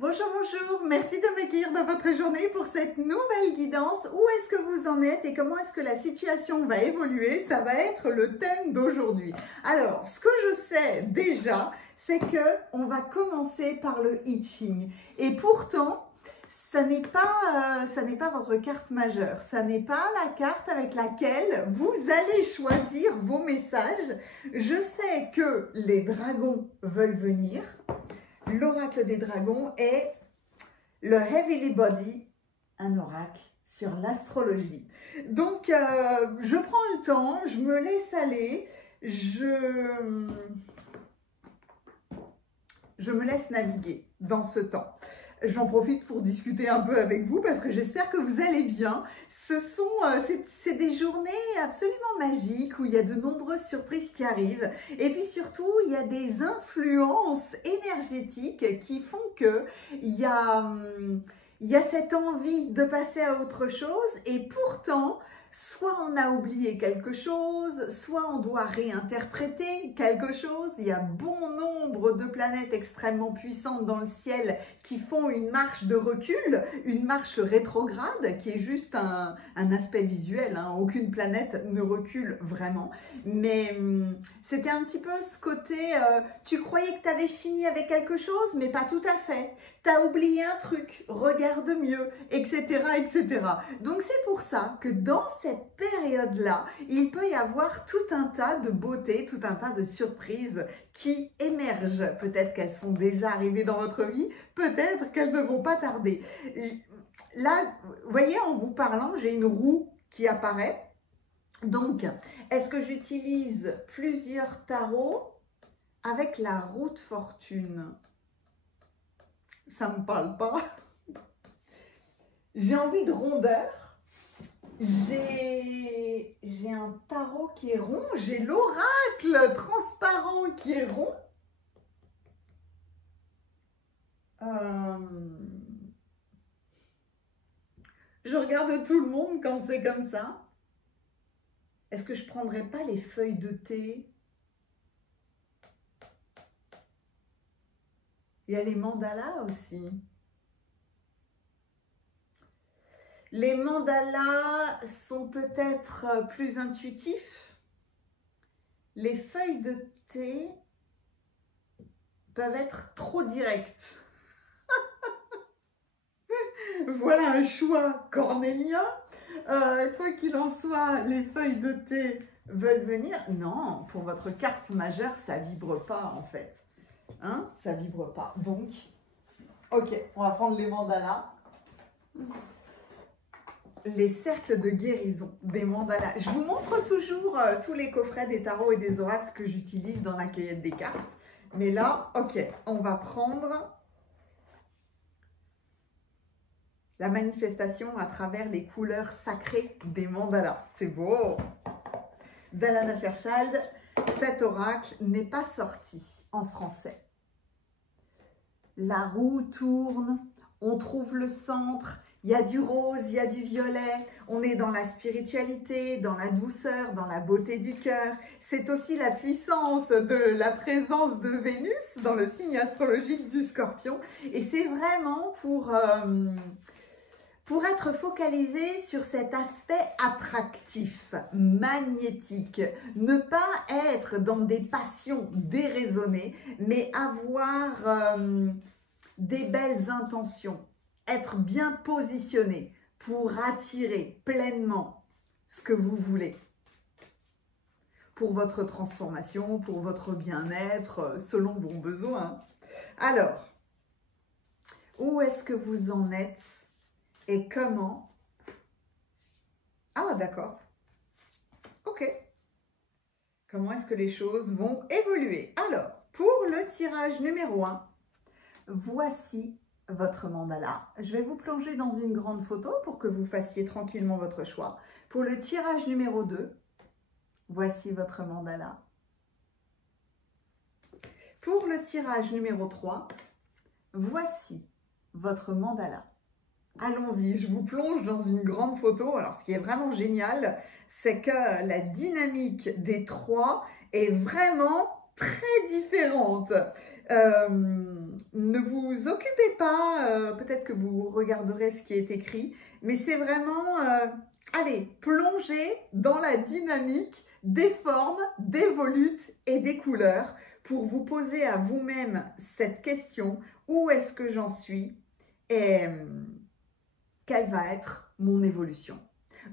Bonjour, bonjour, merci de m'accueillir dans votre journée pour cette nouvelle guidance. Où est-ce que vous en êtes et comment est-ce que la situation va évoluer? Ça va être le thème d'aujourd'hui. Alors, ce que je sais déjà, c'est que on va commencer par le I Ching. Et pourtant, ça n'est pas votre carte majeure. Ça n'est pas la carte avec laquelle vous allez choisir vos messages. Je sais que les dragons veulent venir. L'oracle des dragons est le Heavenly Body, un oracle sur l'astrologie. Donc, je prends le temps, je me laisse aller, je me laisse naviguer dans ce temps. J'en profite pour discuter un peu avec vous parce que j'espère que vous allez bien. C'est des journées absolument magiques où il y a de nombreuses surprises qui arrivent. Et puis surtout, il y a des influences énergétiques qui font que il y a cette envie de passer à autre chose et pourtant, soit on a oublié quelque chose, soit on doit réinterpréter quelque chose. Il y a bon nombre de planètes extrêmement puissantes dans le ciel qui font une marche de recul, une marche rétrograde, qui est juste un aspect visuel, hein. Aucune planète ne recule vraiment. Mais c'était un petit peu ce côté, tu croyais que tu avais fini avec quelque chose, mais pas tout à fait. Tu as oublié un truc, regarde mieux, etc., etc. Donc c'est pour ça que dans cette période-là, il peut y avoir tout un tas de beautés, tout un tas de surprises qui émergent. Peut-être qu'elles sont déjà arrivées dans votre vie, peut-être qu'elles ne vont pas tarder. Là, vous voyez, en vous parlant, j'ai une roue qui apparaît. Donc, est-ce que j'utilise plusieurs tarots avec la roue de fortune? Ça ne me parle pas. J'ai envie de rondeur. J'ai un tarot qui est rond. J'ai l'oracle transparent qui est rond. Je regarde tout le monde quand c'est comme ça. Est-ce que je ne prendrais pas les feuilles de thé? Il y a les mandalas aussi. Les mandalas sont peut-être plus intuitifs. Les feuilles de thé peuvent être trop directes. Voilà un choix cornélien. Quoi qu'il en soit, les feuilles de thé veulent venir. Non, pour votre carte majeure, ça vibre pas en fait. Hein, ça vibre pas. Donc, ok, on va prendre les mandalas. Les cercles de guérison des mandalas. Je vous montre toujours tous les coffrets des tarots et des oracles que j'utilise dans la cueillette des cartes. Mais là, ok, on va prendre la manifestation à travers les couleurs sacrées des mandalas. C'est beau. Dallana Fairchild, cet oracle n'est pas sorti en français. La roue tourne, on trouve le centre, il y a du rose, il y a du violet, on est dans la spiritualité, dans la douceur, dans la beauté du cœur. C'est aussi la puissance de la présence de Vénus dans le signe astrologique du Scorpion. Et c'est vraiment pour être focalisé sur cet aspect attractif, magnétique, ne pas être dans des passions déraisonnées, mais avoir des belles intentions, être bien positionné pour attirer pleinement ce que vous voulez, pour votre transformation, pour votre bien-être, selon vos besoins. Alors, où est-ce que vous en êtes? Et comment? Ah, d'accord. Ok. Comment est-ce que les choses vont évoluer? Alors, pour le tirage numéro 1, voici votre mandala. Je vais vous plonger dans une grande photo pour que vous fassiez tranquillement votre choix. Pour le tirage numéro 2, voici votre mandala. Pour le tirage numéro 3, voici votre mandala. Allons-y, je vous plonge dans une grande photo. Alors, ce qui est vraiment génial, c'est que la dynamique des trois est vraiment très différente. Ne vous occupez pas, peut-être que vous regarderez ce qui est écrit, mais c'est vraiment, allez, plongez dans la dynamique des formes, des volutes et des couleurs pour vous poser à vous-même cette question, où est-ce que j'en suis et quelle va être mon évolution?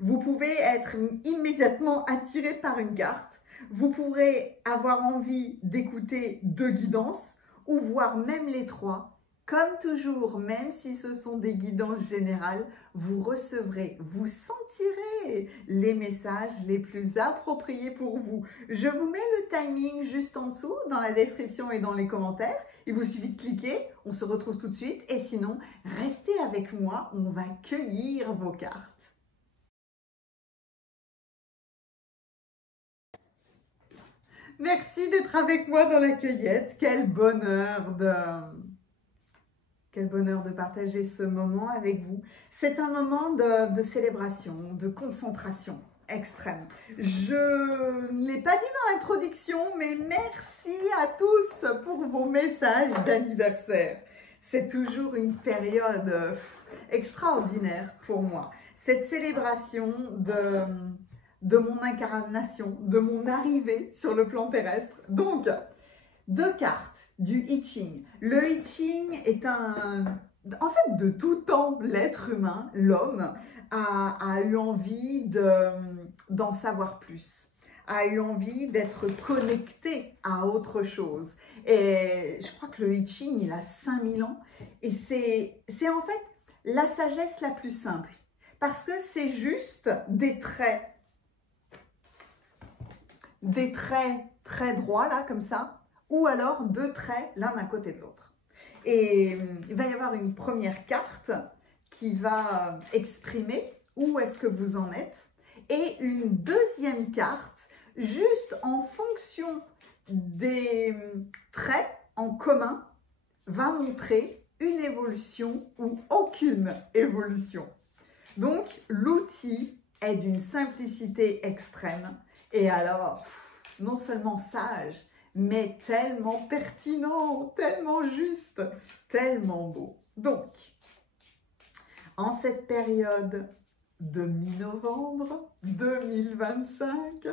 Vous pouvez être immédiatement attiré par une carte, vous pourrez avoir envie d'écouter deux guidances ou voir même les trois. Comme toujours, même si ce sont des guidances générales, vous recevrez, vous sentirez les messages les plus appropriés pour vous. Je vous mets le timing juste en dessous, dans la description et dans les commentaires. Il vous suffit de cliquer, on se retrouve tout de suite. Et sinon, restez avec moi, on va cueillir vos cartes. Merci d'être avec moi dans la cueillette. Quel bonheur de partager ce moment avec vous. C'est un moment de célébration, de concentration extrême. Je ne l'ai pas dit dans l'introduction, mais merci à tous pour vos messages d'anniversaire. C'est toujours une période extraordinaire pour moi. Cette célébration de mon incarnation, de mon arrivée sur le plan terrestre. Donc, deux cartes du I Ching. Le I Ching est en fait, de tout temps, l'être humain, l'homme, a eu envie d'en savoir plus, a eu envie d'être connecté à autre chose. Et je crois que le I Ching, il a 5000 ans. Et c'est en fait la sagesse la plus simple. Parce que c'est juste des traits très droits, là, comme ça, ou alors deux traits l'un à côté de l'autre. Et il va y avoir une première carte qui va exprimer où est-ce que vous en êtes, et une deuxième carte, juste en fonction des traits en commun, va montrer une évolution ou aucune évolution. Donc, l'outil est d'une simplicité extrême, et alors, non seulement sage, mais tellement pertinent, tellement juste, tellement beau. Donc, en cette période de mi-novembre 2025,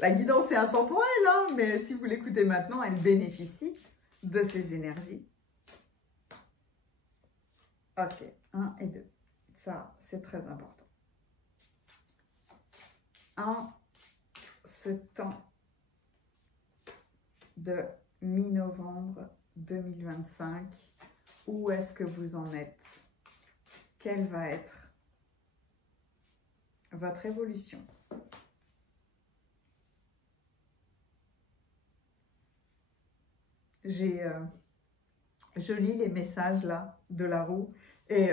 la guidance est intemporelle, hein, mais si vous l'écoutez maintenant, elle bénéficie de ces énergies. Ok, 1 et 2, ça c'est très important. En ce temps de mi-novembre 2025, où est-ce que vous en êtes? Quelle va être votre évolution? Je lis les messages là de la roue et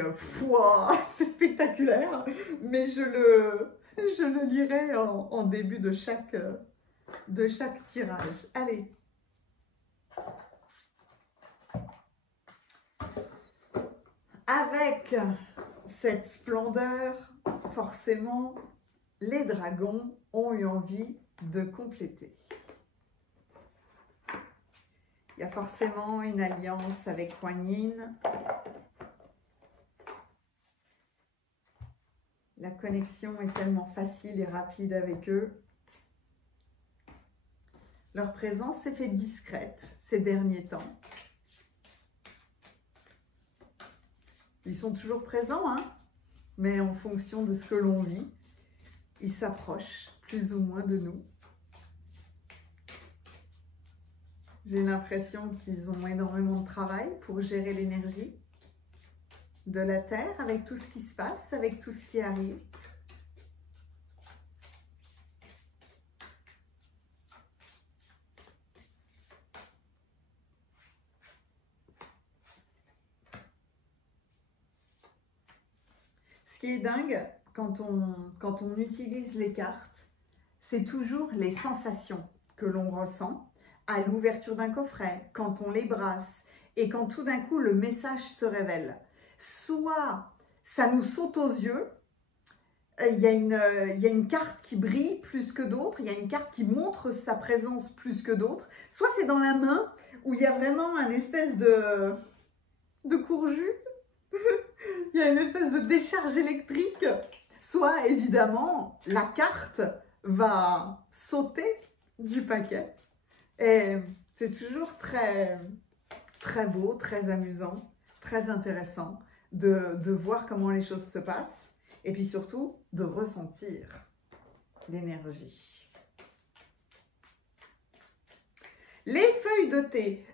c'est spectaculaire, mais je le lirai en début de chaque tirage. Allez. Avec cette splendeur, forcément, les dragons ont eu envie de compléter. Il y a forcément une alliance avec Kuan Yin. La connexion est tellement facile et rapide avec eux. Leur présence s'est fait discrète ces derniers temps. Ils sont toujours présents, hein, mais en fonction de ce que l'on vit, ils s'approchent plus ou moins de nous. J'ai l'impression qu'ils ont énormément de travail pour gérer l'énergie de la Terre avec tout ce qui se passe, avec tout ce qui arrive. Ce qui est dingue quand on utilise les cartes, c'est toujours les sensations que l'on ressent à l'ouverture d'un coffret, quand on les brasse et quand tout d'un coup le message se révèle. Soit ça nous saute aux yeux, il y a une carte qui brille plus que d'autres, il y a une carte qui montre sa présence plus que d'autres, soit c'est dans la main où il y a vraiment un espèce de courjus, il y a une espèce de décharge électrique, soit évidemment la carte va sauter du paquet. Et c'est toujours très, très beau, très amusant, très intéressant de voir comment les choses se passent et puis surtout de ressentir l'énergie. Les feuilles de thé.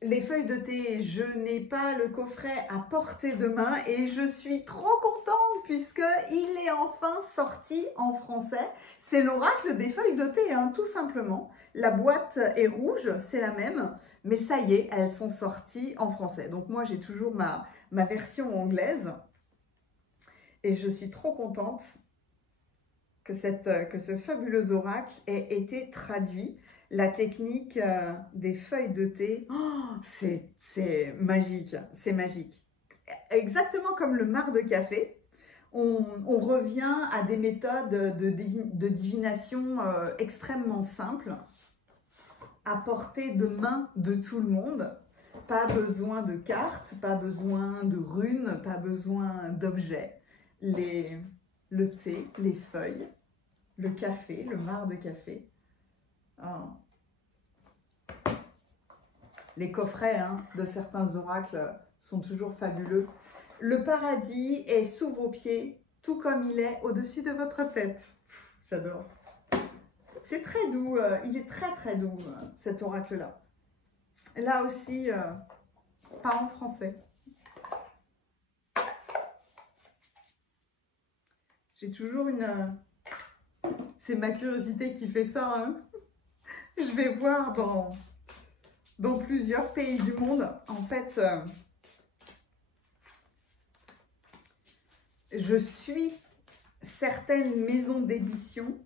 Les feuilles de thé, je n'ai pas le coffret à portée de main et je suis trop contente puisqu'il est enfin sorti en français. C'est l'oracle des feuilles de thé, hein, tout simplement. La boîte est rouge, c'est la même, mais ça y est, elles sont sorties en français. Donc moi, j'ai toujours ma version anglaise et je suis trop contente que ce fabuleux oracle ait été traduit. La technique des feuilles de thé, oh, c'est magique, c'est magique. Exactement comme le marc de café, on revient à des méthodes de divination extrêmement simples, à portée de main de tout le monde. Pas besoin de cartes, pas besoin de runes, pas besoin d'objets. Le thé, les feuilles, le café, le marc de café. Oh. Les coffrets de certains oracles sont toujours fabuleux. Le paradis est sous vos pieds, tout comme il est au-dessus de votre tête. J'adore. C'est très doux, il est très très doux cet oracle-là. Là aussi, pas en français. J'ai toujours une... c'est ma curiosité qui fait ça, hein. Je vais voir dans plusieurs pays du monde. En fait, je suis certaines maisons d'édition.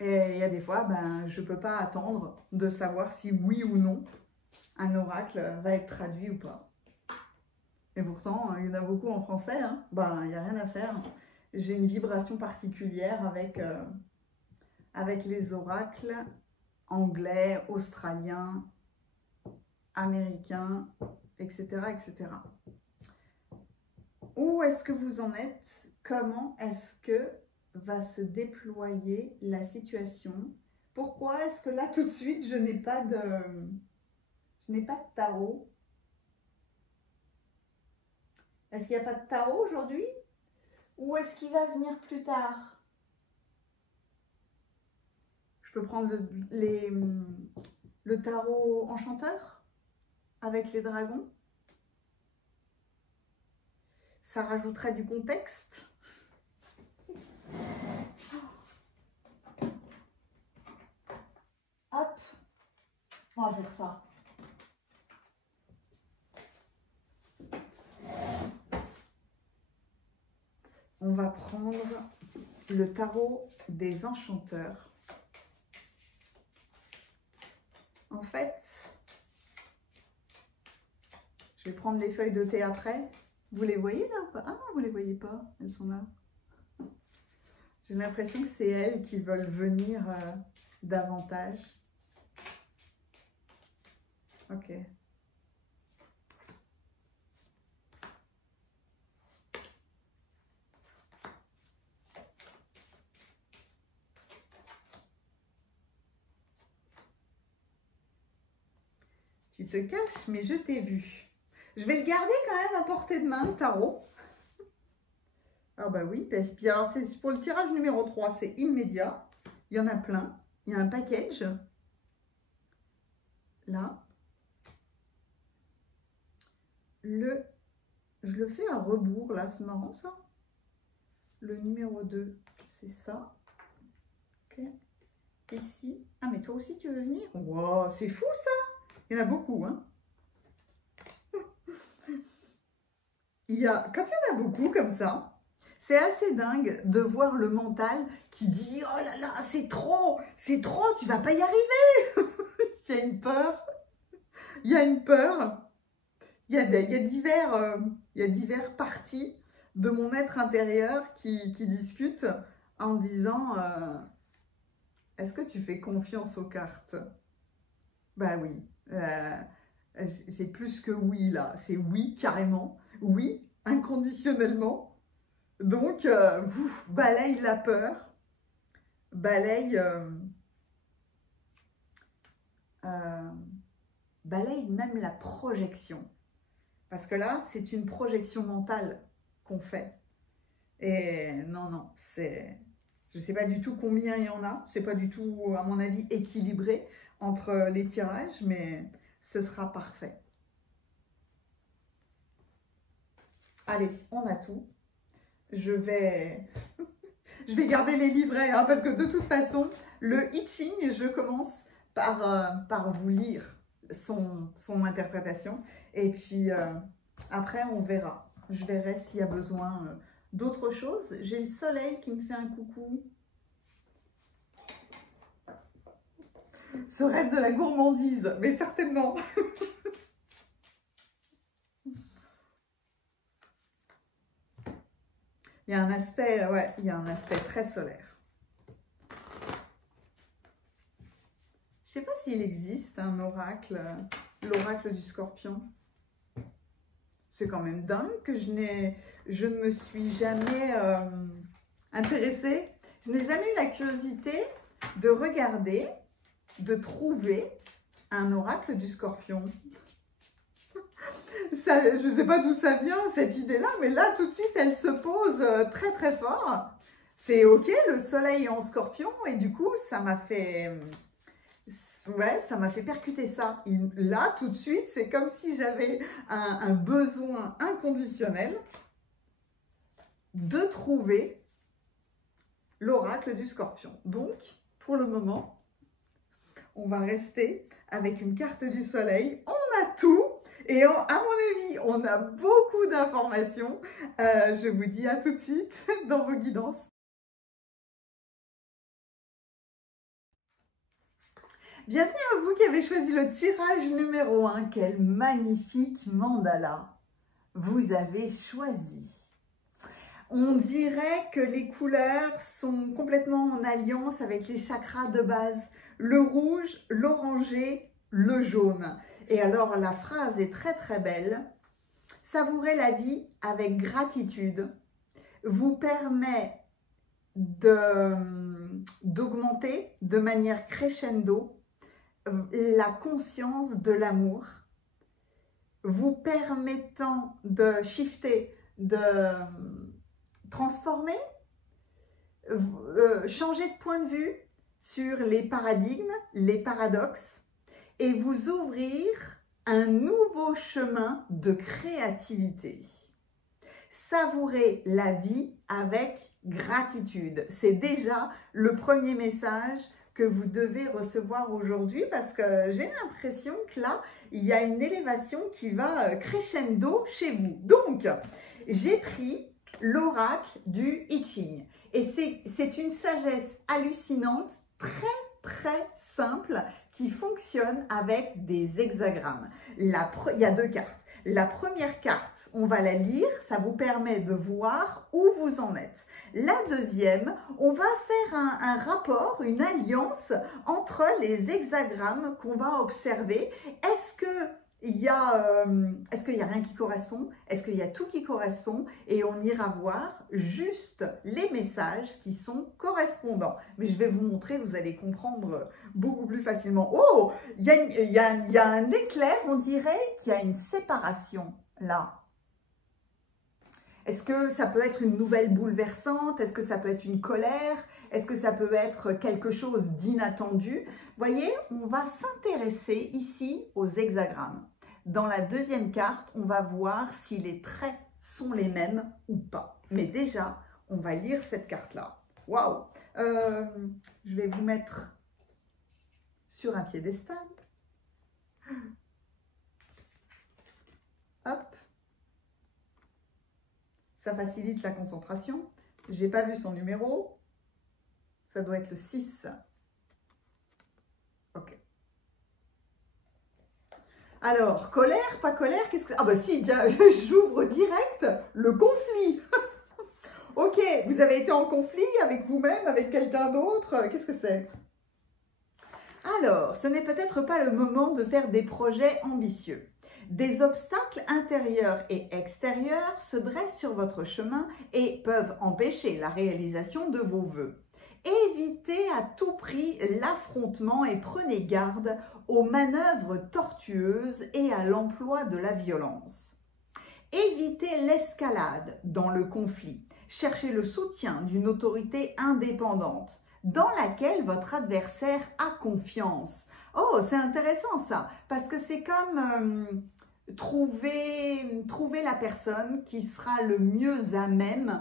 Et il y a des fois, je ne peux pas attendre de savoir si oui ou non un oracle va être traduit ou pas. Et pourtant, il y en a beaucoup en français. Hein. Il n'y a rien à faire. J'ai une vibration particulière avec les oracles anglais, australiens, américains, etc., etc. Où est-ce que vous en êtes? Comment est-ce que va se déployer la situation? Pourquoi est-ce que là, tout de suite, je n'ai pas de tarot? Est-ce qu'il n'y a pas de tarot aujourd'hui? Ou est-ce qu'il va venir plus tard? Je peux prendre le tarot enchanteur avec les dragons. Ça rajouterait du contexte. Hop, on va faire ça. On va prendre le tarot des enchanteurs. En fait, je vais prendre les feuilles de thé après. Vous les voyez là? Ah, vous les voyez pas, elles sont là. J'ai l'impression que c'est elles qui veulent venir davantage. Ok. Tu te caches, mais je t'ai vu. Je vais le garder quand même à portée de main, le tarot. Ah bah oui, parce que alors c'est pour le tirage numéro 3, c'est immédiat. Il y en a plein. Il y a un package. Là. Je le fais à rebours, là, c'est marrant ça. Le numéro 2, c'est ça. Ok. Ici. Ah, mais toi aussi, tu veux venir? Wow, c'est fou ça! Il y en a beaucoup, hein. Quand il y en a beaucoup comme ça, c'est assez dingue de voir le mental qui dit « Oh là là, c'est trop, tu vas pas y arriver !» Il y a une peur. Il y a une peur. Il y a divers parties de mon être intérieur qui discutent en disant Est-ce que tu fais confiance aux cartes? Bah oui. C'est plus que oui, là. C'est oui, carrément. Oui, inconditionnellement. Donc, balaye la peur. Balaye... balaye même la projection. Parce que là, c'est une projection mentale qu'on fait. Et non, non, c'est... Je ne sais pas du tout combien il y en a. C'est pas du tout, à mon avis, équilibré entre les tirages, mais ce sera parfait. Allez, on a tout. Je vais garder les livrets, hein, parce que de toute façon, le I Ching, je commence par vous lire son interprétation. Et puis, après, on verra. Je verrai s'il y a besoin d'autre chose. J'ai le soleil qui me fait un coucou. Ce reste de la gourmandise, mais certainement. Il y a un aspect, ouais, il y a un aspect très solaire. Je ne sais pas s'il existe un oracle, l'oracle du Scorpion. C'est quand même dingue que je ne me suis jamais intéressée. Je n'ai jamais eu la curiosité de regarder, de trouver un oracle du Scorpion. Ça, je ne sais pas d'où ça vient, cette idée-là, mais là, tout de suite, elle se pose très, très fort. C'est OK, le soleil est en Scorpion, et du coup, ça m'a fait... Ouais, ça m'a fait percuter ça. Et là, tout de suite, c'est comme si j'avais un besoin inconditionnel de trouver l'oracle du Scorpion. Donc, pour le moment, on va rester avec une carte du soleil. On a tout et à mon avis, on a beaucoup d'informations. Je vous dis à tout de suite dans vos guidances. Bienvenue à vous qui avez choisi le tirage numéro 1. Quel magnifique mandala vous avez choisi. On dirait que les couleurs sont complètement en alliance avec les chakras de base. Le rouge, l'orangé, le jaune. Et alors la phrase est très très belle. Savourer la vie avec gratitude vous permet d'augmenter de manière crescendo la conscience de l'amour, vous permettant de shifter, de transformer, changer de point de vue sur les paradigmes, les paradoxes, et vous ouvrir un nouveau chemin de créativité. Savourer la vie avec gratitude. C'est déjà le premier message que vous devez recevoir aujourd'hui parce que j'ai l'impression que là, il y a une élévation qui va crescendo chez vous. Donc, j'ai pris l'oracle du I Ching et c'est une sagesse hallucinante, très simple, qui fonctionne avec des hexagrammes. Il y a deux cartes. La première carte, on va la lire, ça vous permet de voir où vous en êtes. La deuxième, on va faire un rapport, une alliance entre les hexagrammes qu'on va observer. Est-ce qu'il y a rien qui correspond? Est-ce qu'il y a tout qui correspond? Et on ira voir juste les messages qui sont correspondants. Mais je vais vous montrer, vous allez comprendre beaucoup plus facilement. Oh, il y a un éclair, on dirait qu'il y a une séparation là. Est-ce que ça peut être une nouvelle bouleversante? Est-ce que ça peut être une colère? Est-ce que ça peut être quelque chose d'inattendu? Vous voyez, on va s'intéresser ici aux hexagrammes. Dans la deuxième carte, on va voir si les traits sont les mêmes ou pas. Mais déjà, on va lire cette carte-là. Waouh! Je vais vous mettre sur un piédestal. Hop! Ça facilite la concentration. J'ai pas vu son numéro. Ça doit être le 6. Ok. Alors, colère, pas colère, qu'est-ce que... Ah bah si, bien, j'ouvre direct le conflit. Ok, vous avez été en conflit avec vous-même, avec quelqu'un d'autre. Qu'est-ce que c'est? Alors, ce n'est peut-être pas le moment de faire des projets ambitieux. Des obstacles intérieurs et extérieurs se dressent sur votre chemin et peuvent empêcher la réalisation de vos vœux. Évitez à tout prix l'affrontement et prenez garde aux manœuvres tortueuses et à l'emploi de la violence. Évitez l'escalade dans le conflit. Cherchez le soutien d'une autorité indépendante dans laquelle votre adversaire a confiance. Oh, c'est intéressant ça, parce que c'est comme trouver la personne qui sera le mieux à même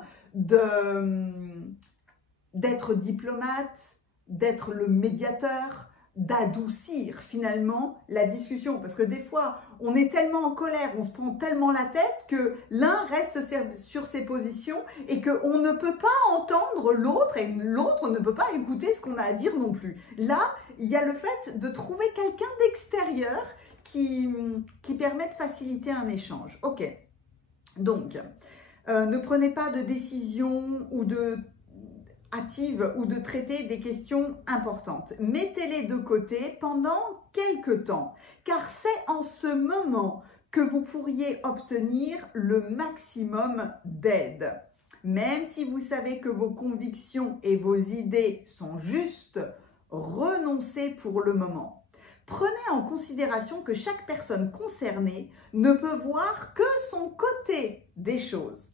d'être diplomate, d'être le médiateur, d'adoucir finalement la discussion. Parce que des fois, on est tellement en colère, on se prend tellement la tête que l'un reste sur ses positions et qu'on ne peut pas entendre l'autre et l'autre ne peut pas écouter ce qu'on a à dire non plus. Là, il y a le fait de trouver quelqu'un d'extérieur qui permet de faciliter un échange. Ok, donc, ne prenez pas de décision ou de hâtive ou de traiter des questions importantes. Mettez-les de côté pendant quelques temps, car c'est en ce moment que vous pourriez obtenir le maximum d'aide. Même si vous savez que vos convictions et vos idées sont justes, renoncez pour le moment. Prenez en considération que chaque personne concernée ne peut voir que son côté des choses.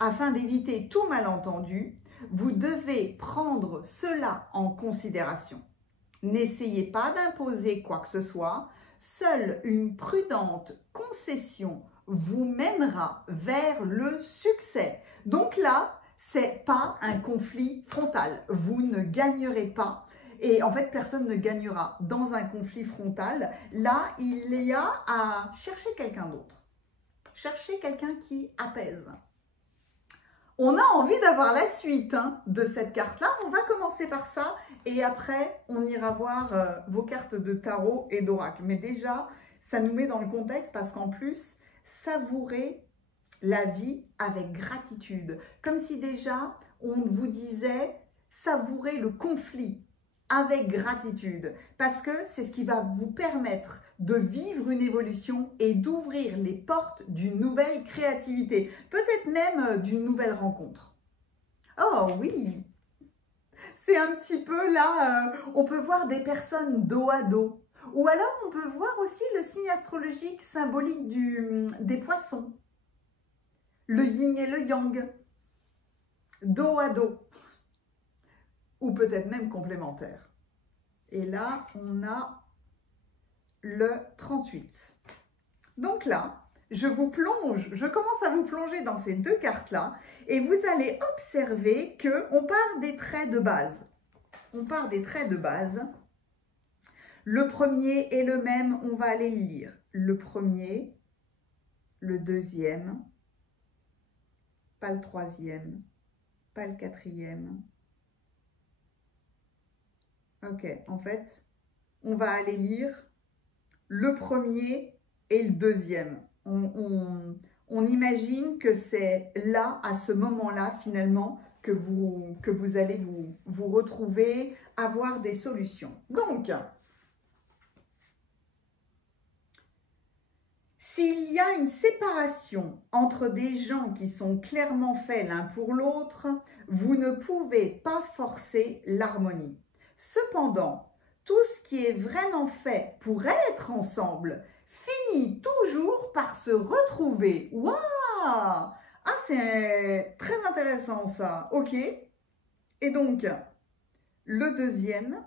Afin d'éviter tout malentendu, vous devez prendre cela en considération. N'essayez pas d'imposer quoi que ce soit, seule une prudente concession vous mènera vers le succès. Donc là, c'est pas un conflit frontal. Vous ne gagnerez pas. Et en fait, personne ne gagnera dans un conflit frontal. Là, il y a à chercher quelqu'un d'autre. Chercher quelqu'un qui apaise. On a envie d'avoir la suite de cette carte-là. On va commencer par ça et après, on ira voir vos cartes de tarot et d'oracle. Mais déjà, ça nous met dans le contexte parce qu'en plus, savourer la vie avec gratitude. Comme si déjà, on vous disait savourer le conflit avec gratitude. Parce que c'est ce qui va vous permettre de vivre une évolution et d'ouvrir les portes d'une nouvelle créativité, peut-être même d'une nouvelle rencontre. Oh oui, c'est un petit peu là, on peut voir des personnes dos à dos. Ou alors on peut voir aussi le signe astrologique symbolique des poissons. Le yin et le yang, dos à dos. Ou peut-être même complémentaire. Et là, on a le 38. Donc là, je commence à vous plonger dans ces deux cartes-là et vous allez observer qu'on part des traits de base. On part des traits de base. Le premier est le même, on va aller le lire. Le premier, le deuxième, pas le troisième, pas le quatrième. Ok, en fait, on va aller lire le premier et le deuxième. On imagine que c'est là, à ce moment-là, finalement, que vous allez vous retrouver, avoir des solutions. Donc, s'il y a une séparation entre des gens qui sont clairement faits l'un pour l'autre, vous ne pouvez pas forcer l'harmonie. Cependant, tout ce qui est vraiment fait pour être ensemble finit toujours par se retrouver. Waouh! Ah, c'est très intéressant ça. Ok. Et donc, le deuxième,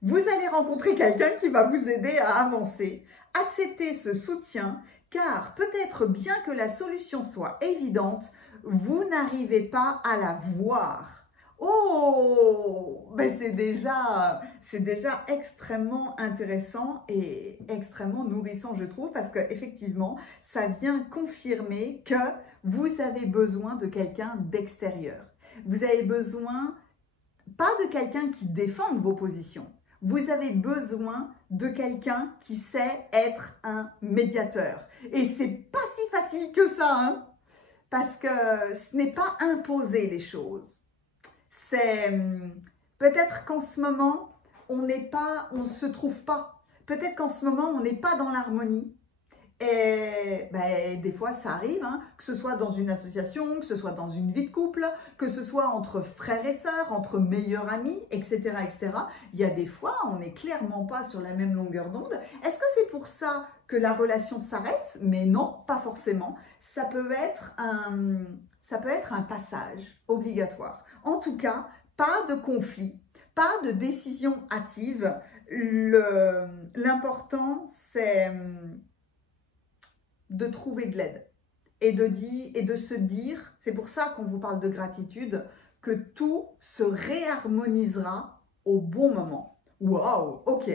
vous allez rencontrer quelqu'un qui va vous aider à avancer. Acceptez ce soutien, car peut-être bien que la solution soit évidente, vous n'arrivez pas à la voir. Oh, ben c'est déjà extrêmement intéressant et extrêmement nourrissant, je trouve, parce qu'effectivement, ça vient confirmer que vous avez besoin de quelqu'un d'extérieur. Vous avez besoin, pas de quelqu'un qui défende vos positions, vous avez besoin de quelqu'un qui sait être un médiateur. Et c'est pas si facile que ça, parce que ce n'est pas imposer les choses. C'est peut-être qu'en ce moment, on ne se trouve pas. Peut-être qu'en ce moment, on n'est pas dans l'harmonie. Et ben, des fois, ça arrive, hein, que ce soit dans une association, que ce soit dans une vie de couple, que ce soit entre frères et sœurs, entre meilleurs amis, etc., etc. Il y a des fois, on n'est clairement pas sur la même longueur d'onde. Est-ce que c'est pour ça que la relation s'arrête? Mais non, pas forcément. Ça peut être un passage obligatoire. En tout cas, pas de conflit, pas de décision hâtive. L'important, c'est de trouver de l'aide et de se dire, c'est pour ça qu'on vous parle de gratitude, que tout se réharmonisera au bon moment. Waouh, ok.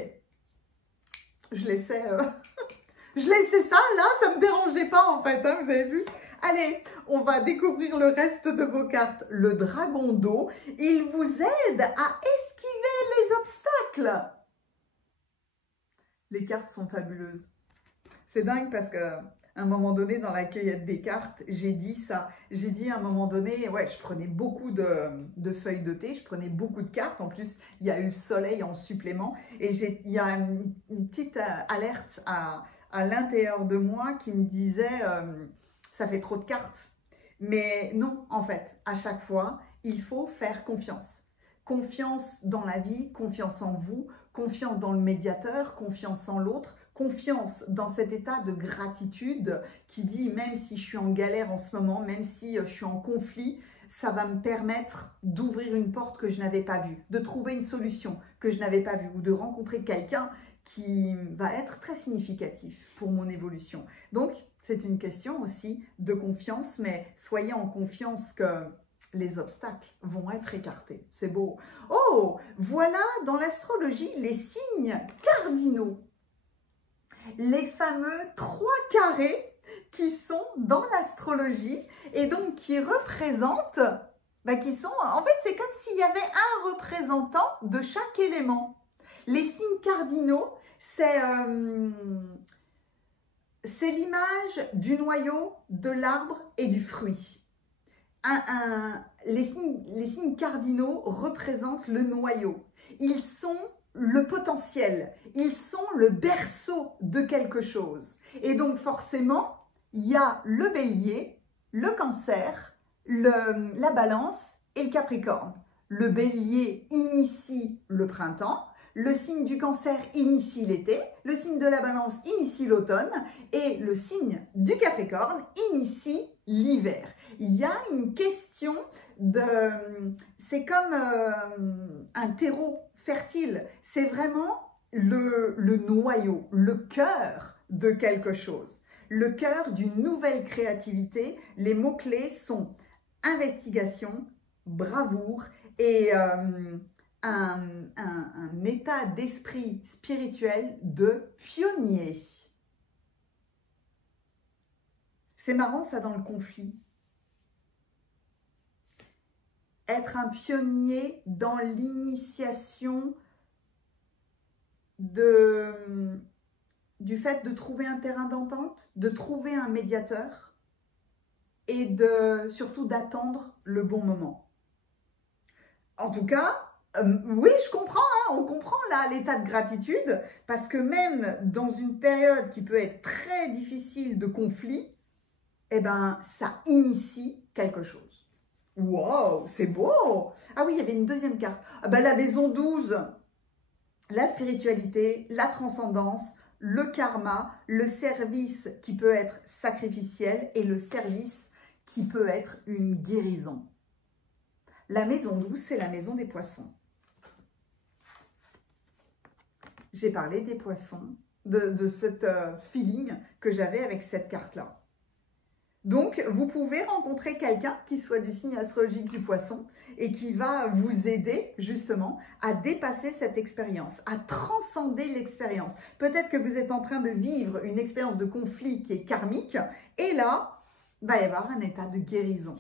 Je laissais ça là, ça ne me dérangeait pas en fait, hein, vous avez vu? Allez, on va découvrir le reste de vos cartes. Le dragon d'eau, il vous aide à esquiver les obstacles. Les cartes sont fabuleuses. C'est dingue parce que à un moment donné, dans la cueillette des cartes, j'ai dit ça. J'ai dit à un moment donné, ouais, je prenais beaucoup de feuilles de thé, je prenais beaucoup de cartes. En plus, il y a eu le soleil en supplément. Et il y a une petite alerte à l'intérieur de moi qui me disait, ça fait trop de cartes. Mais non, en fait, à chaque fois, il faut faire confiance. Confiance dans la vie, confiance en vous, confiance dans le médiateur, confiance en l'autre, confiance dans cet état de gratitude qui dit même si je suis en galère en ce moment, même si je suis en conflit, ça va me permettre d'ouvrir une porte que je n'avais pas vue, de trouver une solution que je n'avais pas vue ou de rencontrer quelqu'un qui va être très significatif pour mon évolution. Donc, c'est une question aussi de confiance, mais soyez en confiance que les obstacles vont être écartés. C'est beau. Oh, voilà dans l'astrologie les signes cardinaux. Les fameux 3 carrés qui sont dans l'astrologie et donc qui représentent, qui sont, en fait, c'est comme s'il y avait un représentant de chaque élément. Les signes cardinaux, c'est l'image du noyau, de l'arbre et du fruit. Les signes cardinaux représentent le noyau. Ils sont le potentiel, ils sont le berceau de quelque chose. Et donc forcément, il y a le bélier, le cancer, la balance et le capricorne. Le bélier initie le printemps, le signe du cancer initie l'été, le signe de la balance initie l'automne et le signe du capricorne initie l'hiver. Il y a une question de... C'est comme un terreau fertile. C'est vraiment le noyau, le cœur de quelque chose. Le cœur d'une nouvelle créativité. Les mots-clés sont investigation, bravoure et un état d'esprit spirituel de pionnier. C'est marrant ça dans le conflit. Être un pionnier dans l'initiation du fait de trouver un terrain d'entente, de trouver un médiateur et surtout d'attendre le bon moment. En tout cas, oui, je comprends, hein, on comprend là l'état de gratitude parce que même dans une période qui peut être très difficile de conflit, eh ben, ça initie quelque chose. Wow, c'est beau! Ah oui, il y avait une deuxième carte. Ah ben, la maison 12, la spiritualité, la transcendance, le karma, le service qui peut être sacrificiel et le service qui peut être une guérison. La maison 12, c'est la maison des poissons. J'ai parlé des poissons, de cette feeling que j'avais avec cette carte-là. Donc, vous pouvez rencontrer quelqu'un qui soit du signe astrologique du poisson et qui va vous aider justement à dépasser cette expérience, à transcender l'expérience. Peut-être que vous êtes en train de vivre une expérience de conflit qui est karmique et là, il va y avoir un état de guérison.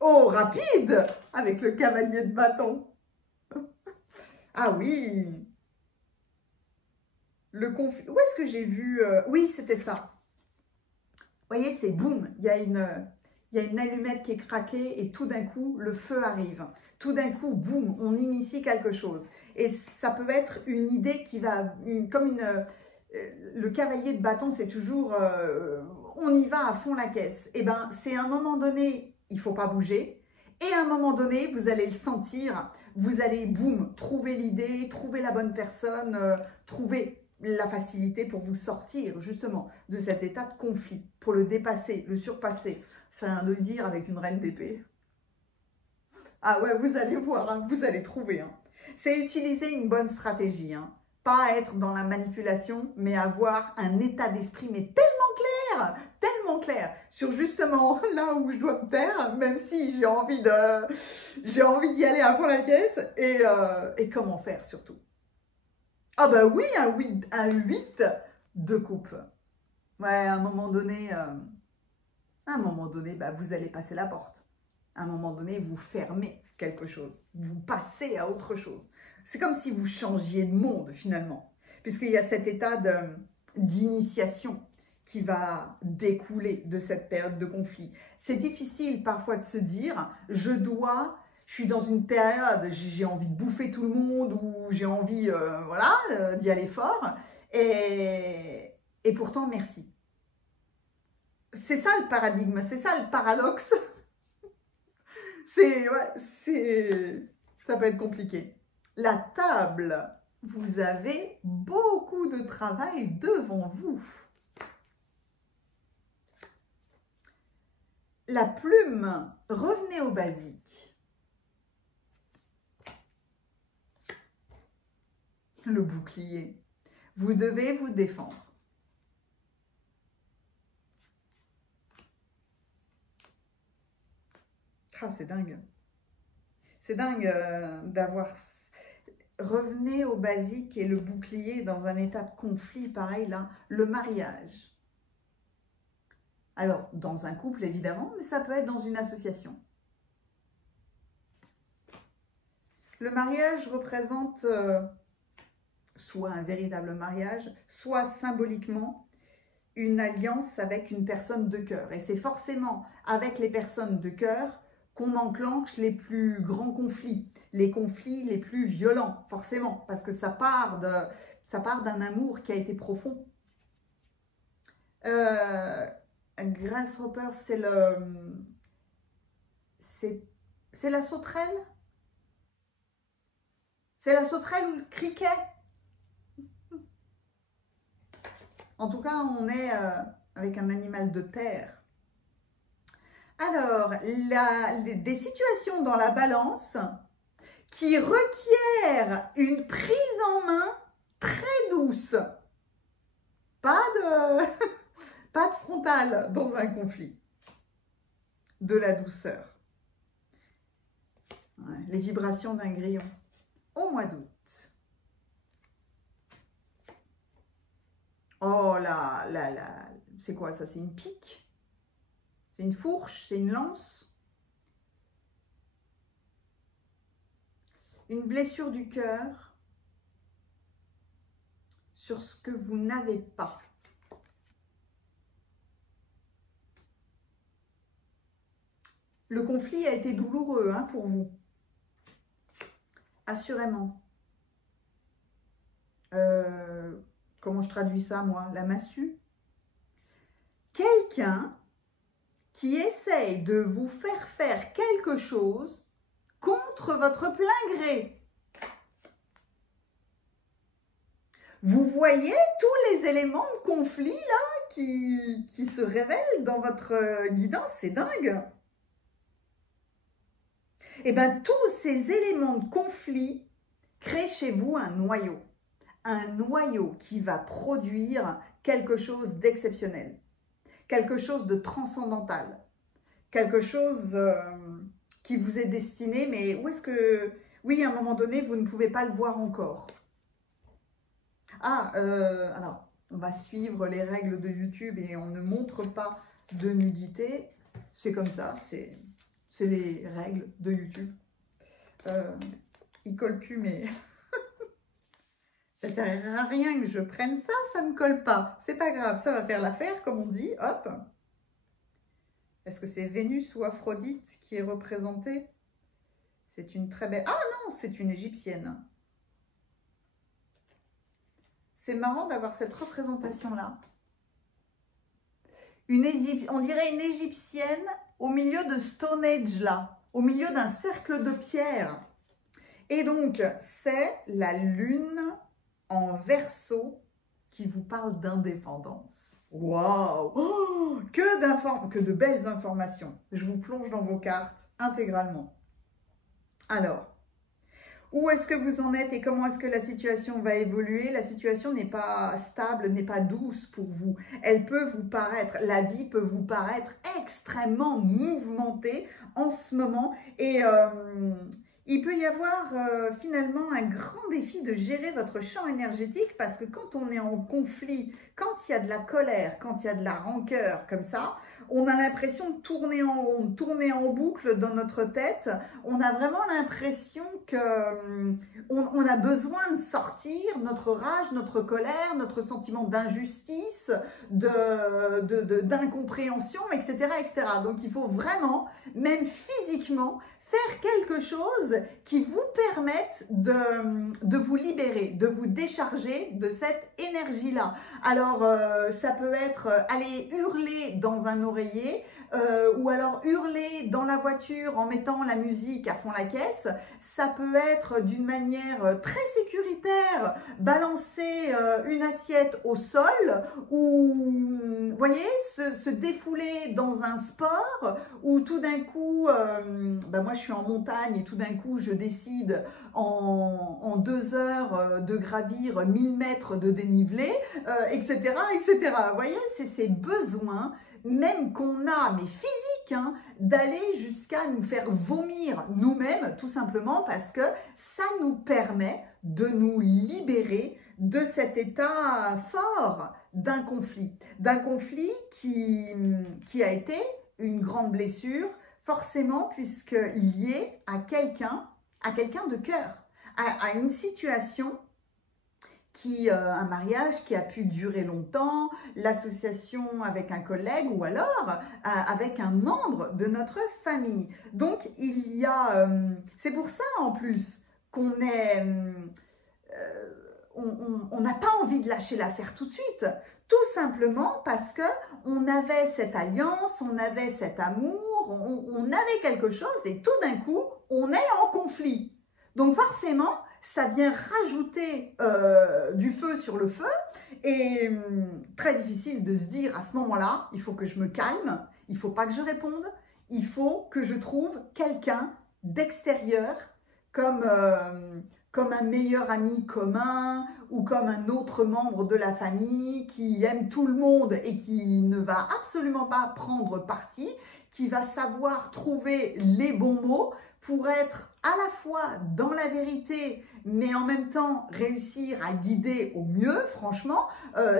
Oh, rapide! Avec le cavalier de bâton. Ah oui! Le conflit. Où est-ce que j'ai vu... Oui, c'était ça. Vous voyez, c'est boum, il y il y a une allumette qui est craquée et tout d'un coup, le feu arrive. Tout d'un coup, boum, on initie quelque chose. Et ça peut être une idée qui va, le cavalier de bâton, c'est toujours, on y va à fond la caisse. Et bien, c'est à un moment donné, il ne faut pas bouger. Et à un moment donné, vous allez le sentir, vous allez, boum, trouver l'idée, trouver la bonne personne, trouver la facilité pour vous sortir justement de cet état de conflit, pour le dépasser, le surpasser. Ça vient de le dire avec une reine d'épée. Ah ouais, vous allez voir, hein, vous allez trouver. Hein. C'est utiliser une bonne stratégie. Hein. Pas être dans la manipulation, mais avoir un état d'esprit mais tellement clair sur justement là où je dois me taire, même si j'ai envie d'y aller à fond la caisse et comment faire surtout. Ah bah oui, un 8 de coupe. Ouais, à un moment donné, bah, vous allez passer la porte. À un moment donné, vous fermez quelque chose. Vous passez à autre chose. C'est comme si vous changiez de monde finalement. Puisqu'il y a cet état d'initiation qui va découler de cette période de conflit. C'est difficile parfois de se dire, je suis dans une période, j'ai envie de bouffer tout le monde ou j'ai envie d'y aller fort. Et pourtant, merci. C'est ça le paradigme, c'est ça le paradoxe. Ça peut être compliqué. La table, vous avez beaucoup de travail devant vous. La plume, revenez au basique. Le bouclier, vous devez vous défendre. Ah, c'est dingue. C'est dingue d'avoir... Revenez au basique et le bouclier dans un état de conflit, pareil là, le mariage. Alors, dans un couple évidemment, mais ça peut être dans une association. Le mariage représente soit un véritable mariage, soit symboliquement une alliance avec une personne de cœur. Et c'est forcément avec les personnes de cœur qu'on enclenche les plus grands conflits, les conflits les plus violents, forcément, parce que ça part d'un amour qui a été profond. Grasshopper, c'est la sauterelle? C'est la sauterelle ou le criquet? En tout cas, on est avec un animal de terre. Alors, des situations dans la balance qui requièrent une prise en main très douce. Pas de frontal dans un conflit. De la douceur. Ouais, les vibrations d'un grillon au mois d'août. Oh là, c'est quoi ça? C'est une pique? C'est une fourche? C'est une lance? Une blessure du cœur sur ce que vous n'avez pas. Le conflit a été douloureux hein, pour vous. Assurément. Comment je traduis ça, moi? La massue. Quelqu'un qui essaye de vous faire quelque chose contre votre plein gré. Vous voyez tous les éléments de conflit là qui se révèlent dans votre guidance, c'est dingue. Et bien tous ces éléments de conflit créent chez vous un noyau qui va produire quelque chose d'exceptionnel, quelque chose de transcendantal, quelque chose qui vous est destiné, mais où est-ce que, oui, à un moment donné, vous ne pouvez pas le voir encore. Ah, alors, on va suivre les règles de YouTube et on ne montre pas de nudité. C'est comme ça, c'est les règles de YouTube. Il colle plus, mais ça sert à rien que je prenne ça, ça ne colle pas. C'est pas grave, ça va faire l'affaire, comme on dit, hop. Est-ce que c'est Vénus ou Aphrodite qui est représentée? C'est une très belle... Ah non, c'est une égyptienne. C'est marrant d'avoir cette représentation-là. On dirait une égyptienne au milieu de Stone Age, là, au milieu d'un cercle de pierre. Et donc, c'est la lune en Verseau qui vous parle d'indépendance. Waouh! Oh, que de belles informations. Je vous plonge dans vos cartes intégralement. Alors, où est-ce que vous en êtes et comment est-ce que la situation va évoluer? La situation n'est pas stable, n'est pas douce pour vous. Elle peut vous paraître, la vie peut vous paraître extrêmement mouvementée en ce moment. Et il peut y avoir finalement un grand défi de gérer votre champ énergétique parce que quand on est en conflit, quand il y a de la colère, quand il y a de la rancœur comme ça, on a l'impression de tourner en rond, de tourner en boucle dans notre tête. On a vraiment l'impression qu'on a besoin de sortir notre rage, notre colère, notre sentiment d'injustice, d'incompréhension, etc., etc. Donc il faut vraiment, même physiquement, faire quelque chose qui vous permette de vous libérer, de vous décharger de cette énergie-là. Alors, ça peut être aller hurler dans un oreiller ou alors hurler dans la voiture en mettant la musique à fond la caisse. Ça peut être d'une manière très sécuritaire, balancer une assiette au sol ou, vous voyez, se défouler dans un sport ou tout d'un coup, moi je suis en montagne et tout d'un coup je décide en 2 heures de gravir 1000 mètres de dénivelé, etc., etc. Vous voyez, c'est ces besoins même qu'on a, mais physiques, hein, d'aller jusqu'à nous faire vomir nous-mêmes, tout simplement parce que ça nous permet de nous libérer de cet état fort d'un conflit qui a été une grande blessure, forcément, puisque lié à quelqu'un de cœur, à une situation un mariage qui a pu durer longtemps, l'association avec un collègue ou alors avec un membre de notre famille. Donc, il y a... c'est pour ça, en plus, qu'on est... on n'a pas envie de lâcher l'affaire tout de suite, tout simplement parce que on avait cette alliance, on avait cet amour, on avait quelque chose et tout d'un coup, on est en conflit. Donc forcément, ça vient rajouter du feu sur le feu et très difficile de se dire à ce moment-là, il faut que je me calme, il ne faut pas que je réponde, il faut que je trouve quelqu'un d'extérieur comme un meilleur ami commun ou comme un autre membre de la famille qui aime tout le monde et qui ne va absolument pas prendre parti, qui va savoir trouver les bons mots pour être à la fois dans la vérité, mais en même temps réussir à guider au mieux. Franchement,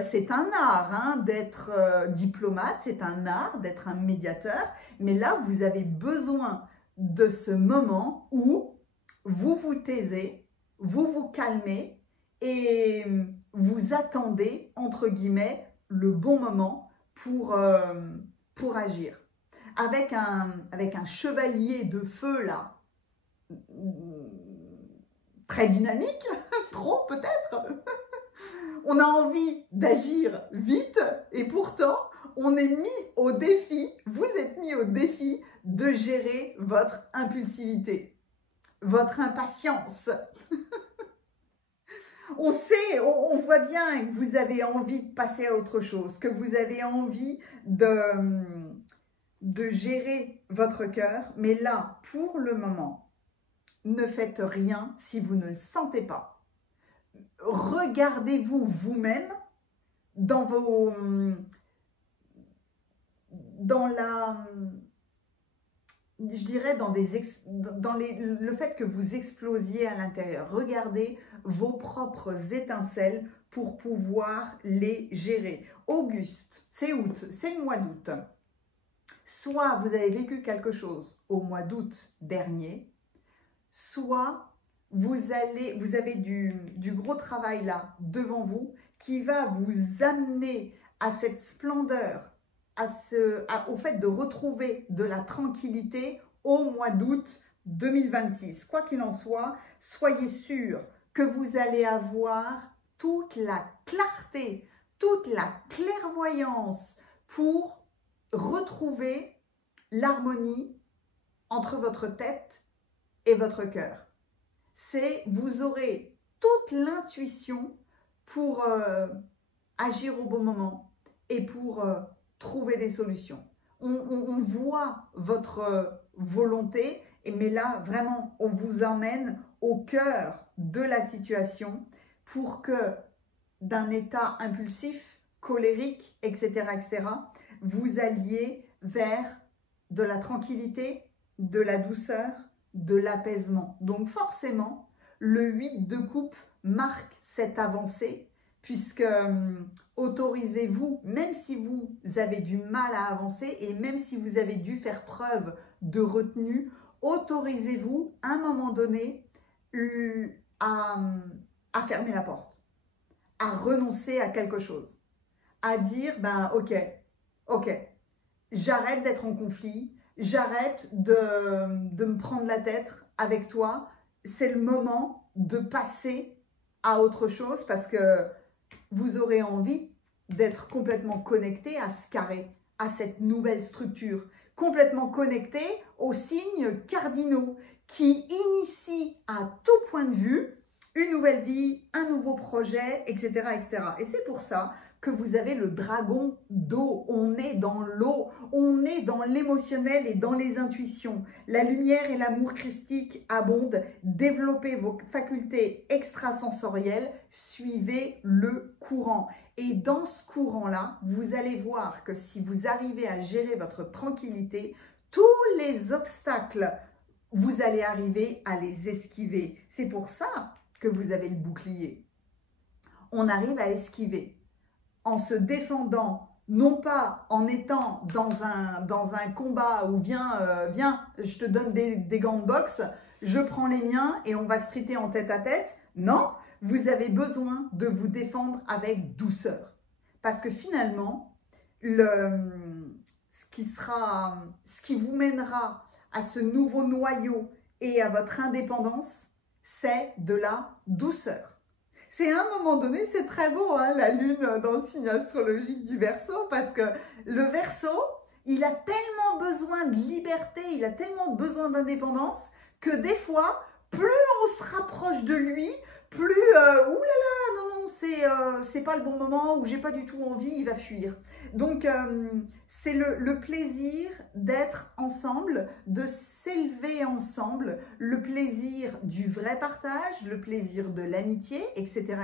c'est un art hein, d'être diplomate, c'est un art d'être un médiateur, mais là, vous avez besoin de ce moment où vous vous taisez, vous vous calmez et vous attendez, entre guillemets, le bon moment pour agir. Avec un chevalier de feu, là, très dynamique, trop peut-être, on a envie d'agir vite et pourtant, on est mis au défi, vous êtes mis au défi de gérer votre impulsivité, votre impatience. On sait, on voit bien que vous avez envie de passer à autre chose, que vous avez envie de gérer votre cœur, mais là, pour le moment, ne faites rien si vous ne le sentez pas. Regardez-vous vous-même dans je dirais le fait que vous explosiez à l'intérieur. Regardez vos propres étincelles pour pouvoir les gérer. Auguste, c'est août, c'est le mois d'août. Soit vous avez vécu quelque chose au mois d'août dernier, soit vous avez du gros travail là devant vous qui va vous amener à cette splendeur au fait de retrouver de la tranquillité au mois d'août 2026. Quoi qu'il en soit, soyez sûrs que vous allez avoir toute la clarté, toute la clairvoyance pour retrouver l'harmonie entre votre tête et votre cœur. Vous aurez toute l'intuition pour agir au bon moment et pour trouver des solutions. On voit votre volonté, mais là, vraiment, on vous emmène au cœur de la situation pour que d'un état impulsif, colérique, etc., vous alliez vers de la tranquillité, de la douceur, de l'apaisement. Donc forcément, le 8 de coupe marque cette avancée, puisque autorisez-vous, même si vous avez du mal à avancer et même si vous avez dû faire preuve de retenue, autorisez-vous à un moment donné à fermer la porte, à renoncer à quelque chose, à dire, ben ok, j'arrête d'être en conflit, j'arrête de me prendre la tête avec toi, c'est le moment de passer à autre chose parce que vous aurez envie d'être complètement connecté à ce carré, à cette nouvelle structure, complètement connecté aux signes cardinaux qui initient à tout point de vue une nouvelle vie, un nouveau projet, etc., etc. Et c'est pour ça que vous avez le dragon d'eau. On est dans l'eau, on est dans l'émotionnel et dans les intuitions. La lumière et l'amour christique abondent. Développez vos facultés extrasensorielles, suivez le courant. Et dans ce courant-là, vous allez voir que si vous arrivez à gérer votre tranquillité, tous les obstacles, vous allez arriver à les esquiver. C'est pour ça que vous avez le bouclier. On arrive à esquiver en se défendant, non pas en étant dans un combat où viens, je te donne des gants de boxe, je prends les miens et on va se friter en tête à tête. Non, vous avez besoin de vous défendre avec douceur. Parce que finalement, ce qui vous mènera à ce nouveau noyau et à votre indépendance, c'est de la douceur. C'est à un moment donné, c'est très beau, hein, la lune dans le signe astrologique du Verseau, parce que le Verseau, il a tellement besoin de liberté, il a tellement besoin d'indépendance, que des fois, plus on se rapproche de lui, plus, oulala, non, c'est pas le bon moment, ou j'ai pas du tout envie, il va fuir. Donc, c'est le plaisir d'être ensemble, de s'élever ensemble, le plaisir du vrai partage, le plaisir de l'amitié, etc.,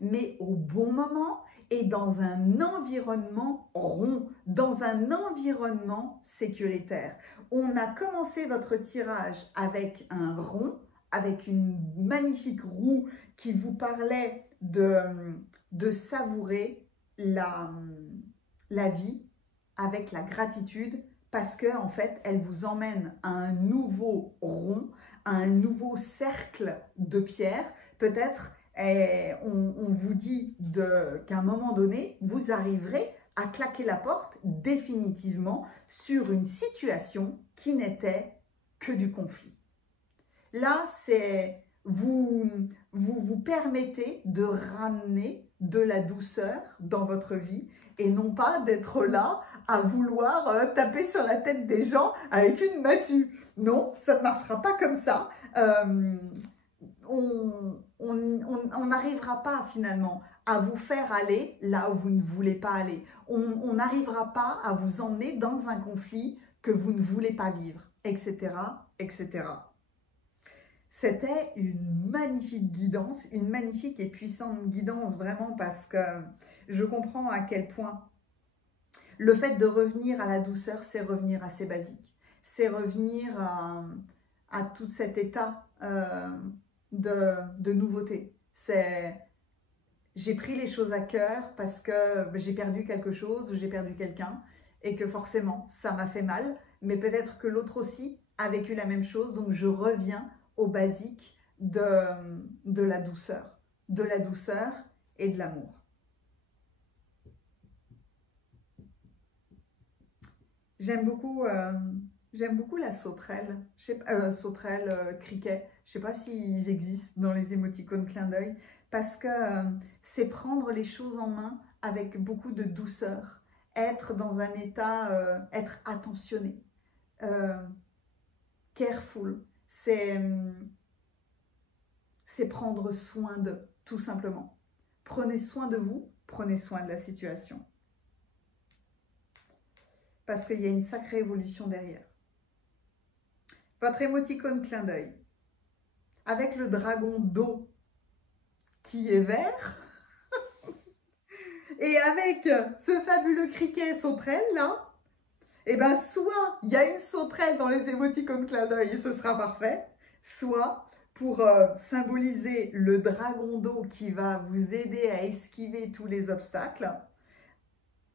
mais au bon moment et dans un environnement rond, dans un environnement sécuritaire. On a commencé votre tirage avec un rond, avec une magnifique roue qui vous parlait de savourer la vie avec la gratitude, parce que en fait, elle vous emmène à un nouveau rond, à un nouveau cercle de pierre. Peut-être, on vous dit qu'à un moment donné, vous arriverez à claquer la porte définitivement sur une situation qui n'était que du conflit. Là, c'est vous permettez de ramener de la douceur dans votre vie et non pas d'être là à vouloir taper sur la tête des gens avec une massue. Non, ça ne marchera pas comme ça. On n'arrivera pas finalement à vous faire aller là où vous ne voulez pas aller. On n'arrivera pas à vous emmener dans un conflit que vous ne voulez pas vivre, etc., etc. C'était une magnifique guidance, une magnifique et puissante guidance, vraiment, parce que je comprends à quel point le fait de revenir à la douceur, c'est revenir à ses basiques. C'est revenir à tout cet état de nouveauté. J'ai pris les choses à cœur parce que j'ai perdu quelque chose ou j'ai perdu quelqu'un et que forcément, ça m'a fait mal. Mais peut-être que l'autre aussi a vécu la même chose, donc je reviens au basique de la douceur et de l'amour. j'aime beaucoup la sauterelle, sauterelle, criquet. Je ne sais pas s'ils existent dans les émoticônes clin d'œil, parce que c'est prendre les choses en main avec beaucoup de douceur, être dans un état, être attentionné, careful, c'est prendre soin de, tout simplement. Prenez soin de vous, prenez soin de la situation. Parce qu'il y a une sacrée évolution derrière. Votre émoticône clin d'œil, avec le dragon d'eau qui est vert, et avec ce fabuleux criquet sauterelle là, et bien soit il y a une sauterelle dans les émoticônes clin d'œil et ce sera parfait, soit pour symboliser le dragon d'eau qui va vous aider à esquiver tous les obstacles,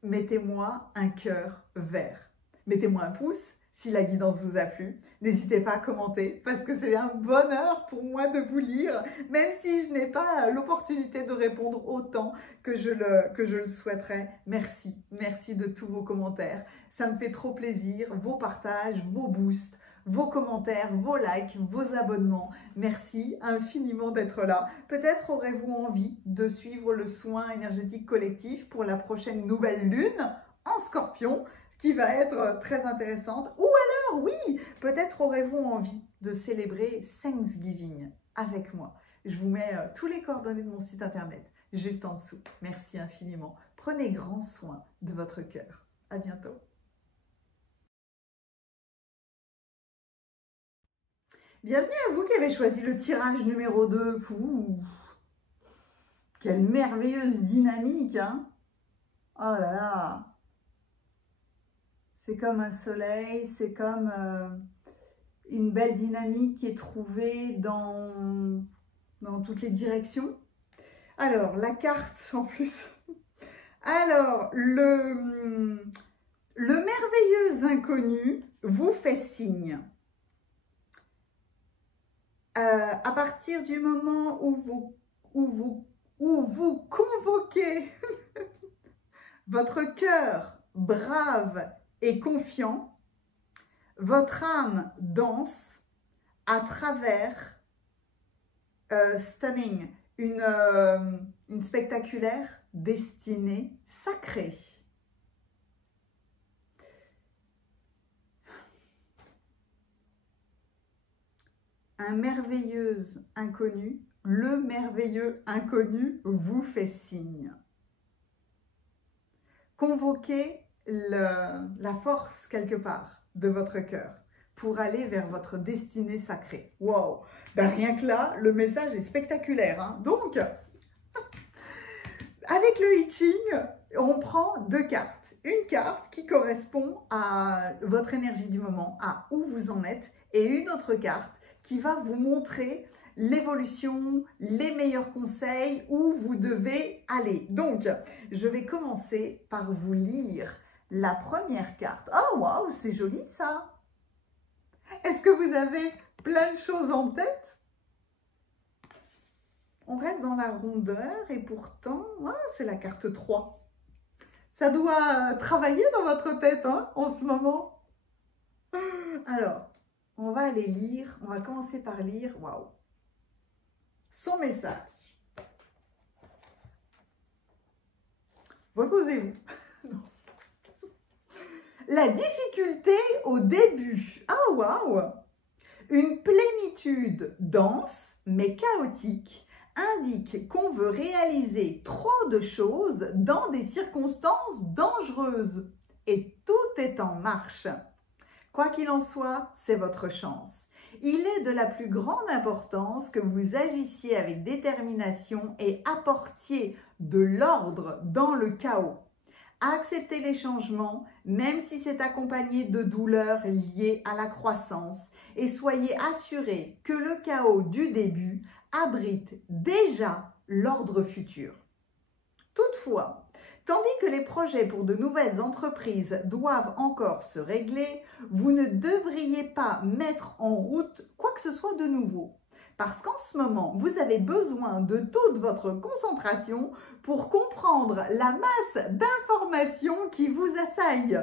mettez-moi un cœur vert. Mettez-moi un pouce si la guidance vous a plu. N'hésitez pas à commenter parce que c'est un bonheur pour moi de vous lire, même si je n'ai pas l'opportunité de répondre autant que je le souhaiterais. Merci, merci de tous vos commentaires. Ça me fait trop plaisir, vos partages, vos boosts, vos commentaires, vos likes, vos abonnements. Merci infiniment d'être là. Peut-être aurez-vous envie de suivre le soin énergétique collectif pour la prochaine nouvelle lune en Scorpion, ce qui va être très intéressante. Ou alors, oui, peut-être aurez-vous envie de célébrer Thanksgiving avec moi. Je vous mets tous les coordonnées de mon site internet juste en dessous. Merci infiniment. Prenez grand soin de votre cœur. À bientôt. Bienvenue à vous qui avez choisi le tirage numéro 2. Ouh, quelle merveilleuse dynamique, hein? Oh là là! C'est comme un soleil, c'est comme une belle dynamique qui est trouvée dans toutes les directions. Alors, la carte en plus. Alors, le merveilleux inconnu vous fait signe. À partir du moment où vous convoquez votre cœur brave et confiant, votre âme danse à travers stunning, une spectaculaire destinée sacrée. Un merveilleux inconnu, le merveilleux inconnu vous fait signe. Convoquez la force quelque part de votre cœur pour aller vers votre destinée sacrée. Wow! Ben rien que là, le message est spectaculaire, hein. Donc, avec le I Ching, on prend 2 cartes. Une carte qui correspond à votre énergie du moment, à où vous en êtes, et une autre carte qui va vous montrer l'évolution, les meilleurs conseils, où vous devez aller. Donc, je vais commencer par vous lire la première carte. Oh, waouh, c'est joli ça! Est-ce que vous avez plein de choses en tête? On reste dans la rondeur et pourtant, ah, c'est la carte 3. Ça doit travailler dans votre tête hein, en ce moment. Alors, on va aller lire, on va commencer par lire, waouh, son message. Reposez-vous. La difficulté au début. Ah, waouh! Une plénitude dense mais chaotique indique qu'on veut réaliser trop de choses dans des circonstances dangereuses. Et tout est en marche. Quoi qu'il en soit, c'est votre chance. Il est de la plus grande importance que vous agissiez avec détermination et apportiez de l'ordre dans le chaos. Acceptez les changements, même si c'est accompagné de douleurs liées à la croissance, et soyez assurés que le chaos du début abrite déjà l'ordre futur. Toutefois, tandis que les projets pour de nouvelles entreprises doivent encore se régler, vous ne devriez pas mettre en route quoi que ce soit de nouveau. Parce qu'en ce moment, vous avez besoin de toute votre concentration pour comprendre la masse d'informations qui vous assaillent.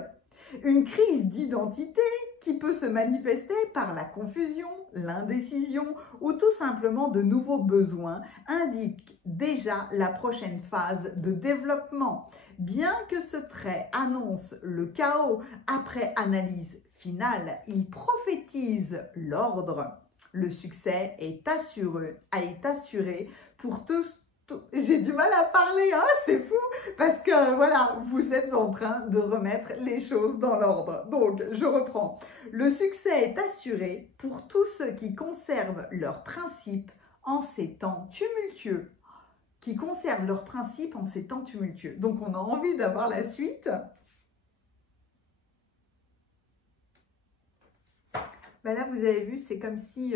Une crise d'identité qui peut se manifester par la confusion, l'indécision ou tout simplement de nouveaux besoins indique déjà la prochaine phase de développement. Bien que ce trait annonce le chaos après analyse finale, il prophétise l'ordre. Le succès est assuré pour tous. J'ai du mal à parler, hein, c'est fou, parce que voilà, vous êtes en train de remettre les choses dans l'ordre. Donc, je reprends. Le succès est assuré pour tous ceux qui conservent leurs principes en ces temps tumultueux. Qui conservent leurs principes en ces temps tumultueux. Donc, on a envie d'avoir la suite. Ben là, vous avez vu, c'est comme si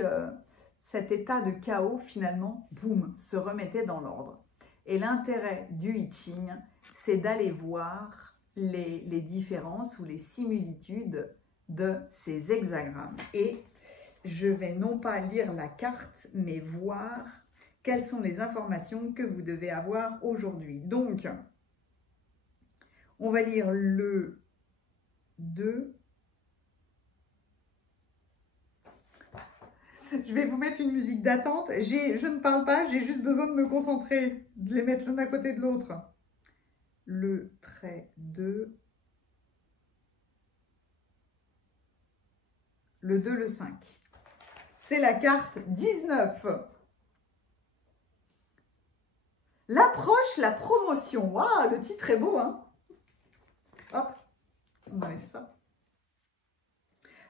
cet état de chaos, finalement, boum, se remettait dans l'ordre. Et l'intérêt du I Ching, c'est d'aller voir les différences ou les similitudes de ces hexagrammes. Et je vais non pas lire la carte, mais voir quelles sont les informations que vous devez avoir aujourd'hui. Donc, on va lire le 2. Je vais vous mettre une musique d'attente. Je ne parle pas, j'ai juste besoin de me concentrer, de les mettre l'un à côté de l'autre. Le trait 2. Le 2, le 5. C'est la carte 19. L'approche, la promotion. Waouh, le titre est beau, hein? Hop, on enlève ça.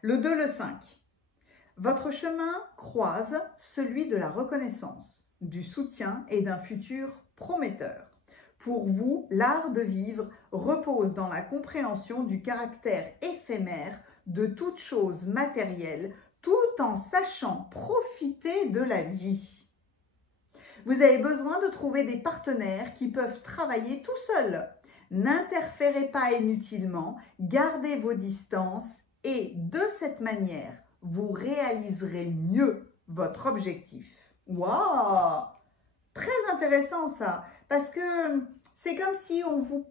Le 2, le 5. Votre chemin croise celui de la reconnaissance, du soutien et d'un futur prometteur. Pour vous, l'art de vivre repose dans la compréhension du caractère éphémère de toute chose matérielle, tout en sachant profiter de la vie. Vous avez besoin de trouver des partenaires qui peuvent travailler tout seuls. N'interférez pas inutilement, gardez vos distances et de cette manière, vous réaliserez mieux votre objectif. Waouh! Très intéressant ça, parce que c'est comme si on vous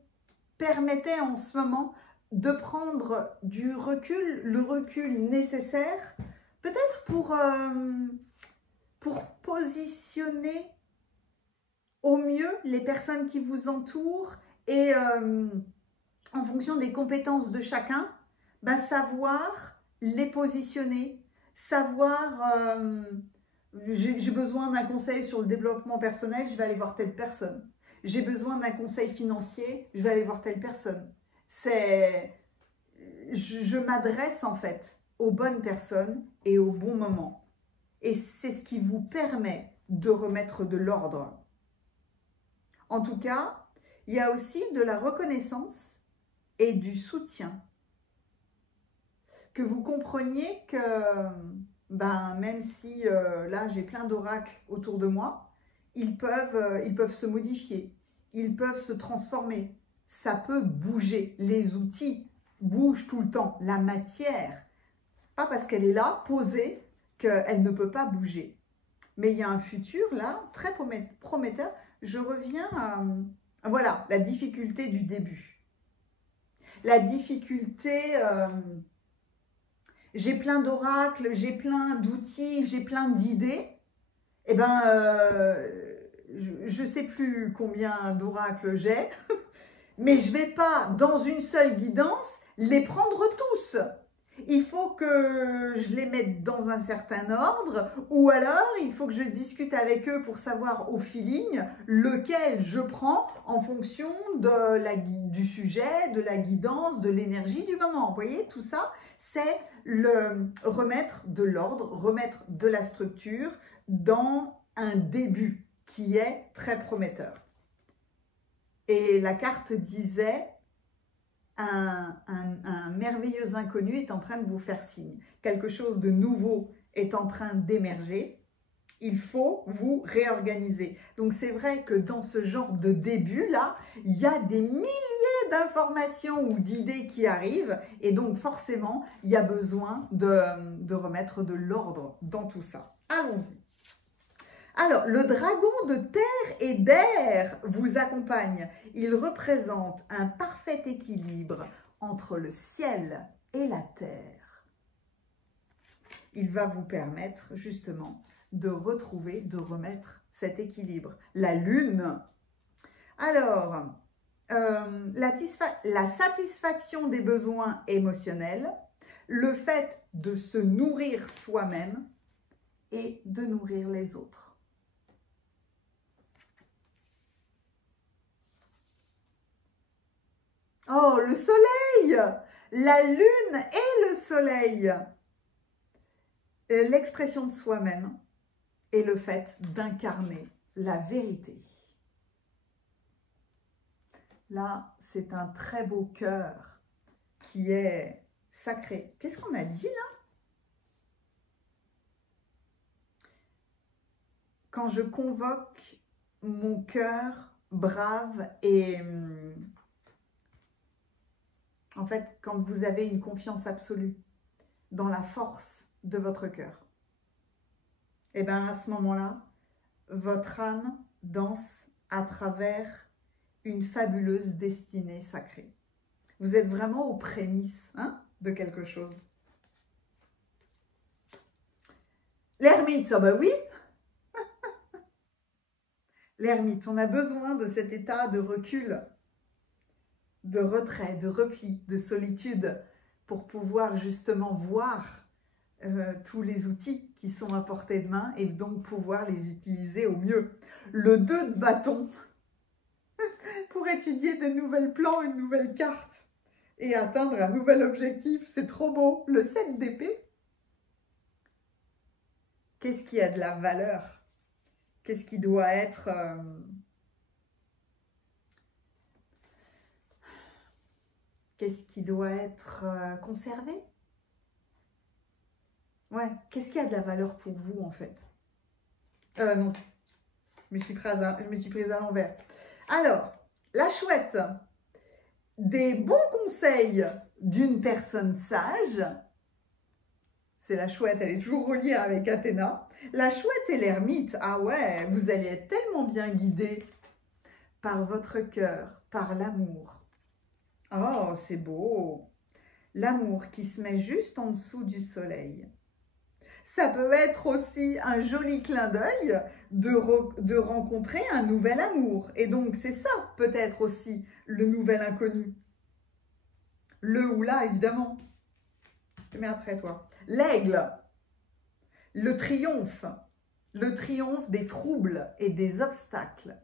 permettait en ce moment de prendre du recul, le recul nécessaire, peut-être pour positionner au mieux les personnes qui vous entourent et en fonction des compétences de chacun, savoir les positionner, savoir, j'ai besoin d'un conseil sur le développement personnel, je vais aller voir telle personne. J'ai besoin d'un conseil financier, je vais aller voir telle personne. Je m'adresse en fait aux bonnes personnes et au bon moment. Et c'est ce qui vous permet de remettre de l'ordre. En tout cas, il y a aussi de la reconnaissance et du soutien. Que vous compreniez que même si là j'ai plein d'oracles autour de moi, ils peuvent se modifier, ils peuvent se transformer, ça peut bouger, les outils bougent tout le temps, la matière, pas parce qu'elle est là, posée, qu'elle ne peut pas bouger. Mais il y a un futur là, très prometteur. Je reviens à voilà, la difficulté du début. La difficulté... j'ai plein d'oracles, j'ai plein d'outils, j'ai plein d'idées. Eh bien, je ne sais plus combien d'oracles j'ai, mais je ne vais pas, dans une seule guidance, les prendre tous. Il faut que je les mette dans un certain ordre, ou alors il faut que je discute avec eux pour savoir au feeling lequel je prends en fonction du sujet, de la guidance, de l'énergie du moment. Vous voyez, tout ça, c'est remettre de l'ordre, remettre de la structure dans un début qui est très prometteur. Et la carte disait... Un merveilleux inconnu est en train de vous faire signe. Quelque chose de nouveau est en train d'émerger. Il faut vous réorganiser. Donc c'est vrai que dans ce genre de début-là, il y a des milliers d'informations ou d'idées qui arrivent. Et donc forcément, il y a besoin de remettre de l'ordre dans tout ça. Allons-y. Alors, le dragon de terre et d'air vous accompagne. Il représente un parfait équilibre entre le ciel et la terre. Il va vous permettre justement de retrouver, de remettre cet équilibre. La lune. Alors, la satisfaction des besoins émotionnels, le fait de se nourrir soi-même et de nourrir les autres. Oh, le soleil! La lune et le soleil! L'expression de soi-même et le fait d'incarner la vérité. Là, c'est un très beau cœur qui est sacré. Qu'est-ce qu'on a dit là? Quand je convoque mon cœur brave et... En fait, quand vous avez une confiance absolue dans la force de votre cœur, et bien à ce moment-là, votre âme danse à travers une fabuleuse destinée sacrée. Vous êtes vraiment aux prémices de quelque chose. L'ermite, ah ben oui. L'ermite, on a besoin de cet état de recul, de retrait, de repli, de solitude, pour pouvoir justement voir tous les outils qui sont à portée de main et donc pouvoir les utiliser au mieux. Le 2 de bâton, pour étudier de nouvelles plans, une nouvelle carte et atteindre un nouvel objectif. C'est trop beau. Le 7 d'épée, qu'est-ce qui a de la valeur? Qu'est-ce qui doit être... Qu'est-ce qui doit être conservé? Ouais, qu'est-ce qui a de la valeur pour vous en fait? Non, je me suis prise à l'envers. Alors, la chouette, des bons conseils d'une personne sage. C'est la chouette, elle est toujours reliée avec Athéna. La chouette et l'ermite, ah ouais, vous allez être tellement bien guidés par votre cœur, par l'amour. Oh, c'est beau! L'amour qui se met juste en dessous du soleil. Ça peut être aussi un joli clin d'œil de rencontrer un nouvel amour. Et donc, c'est ça, peut-être aussi, le nouvel inconnu. Le ou la, évidemment. Je mets après, toi. L'aigle. Le triomphe. Le triomphe des troubles et des obstacles.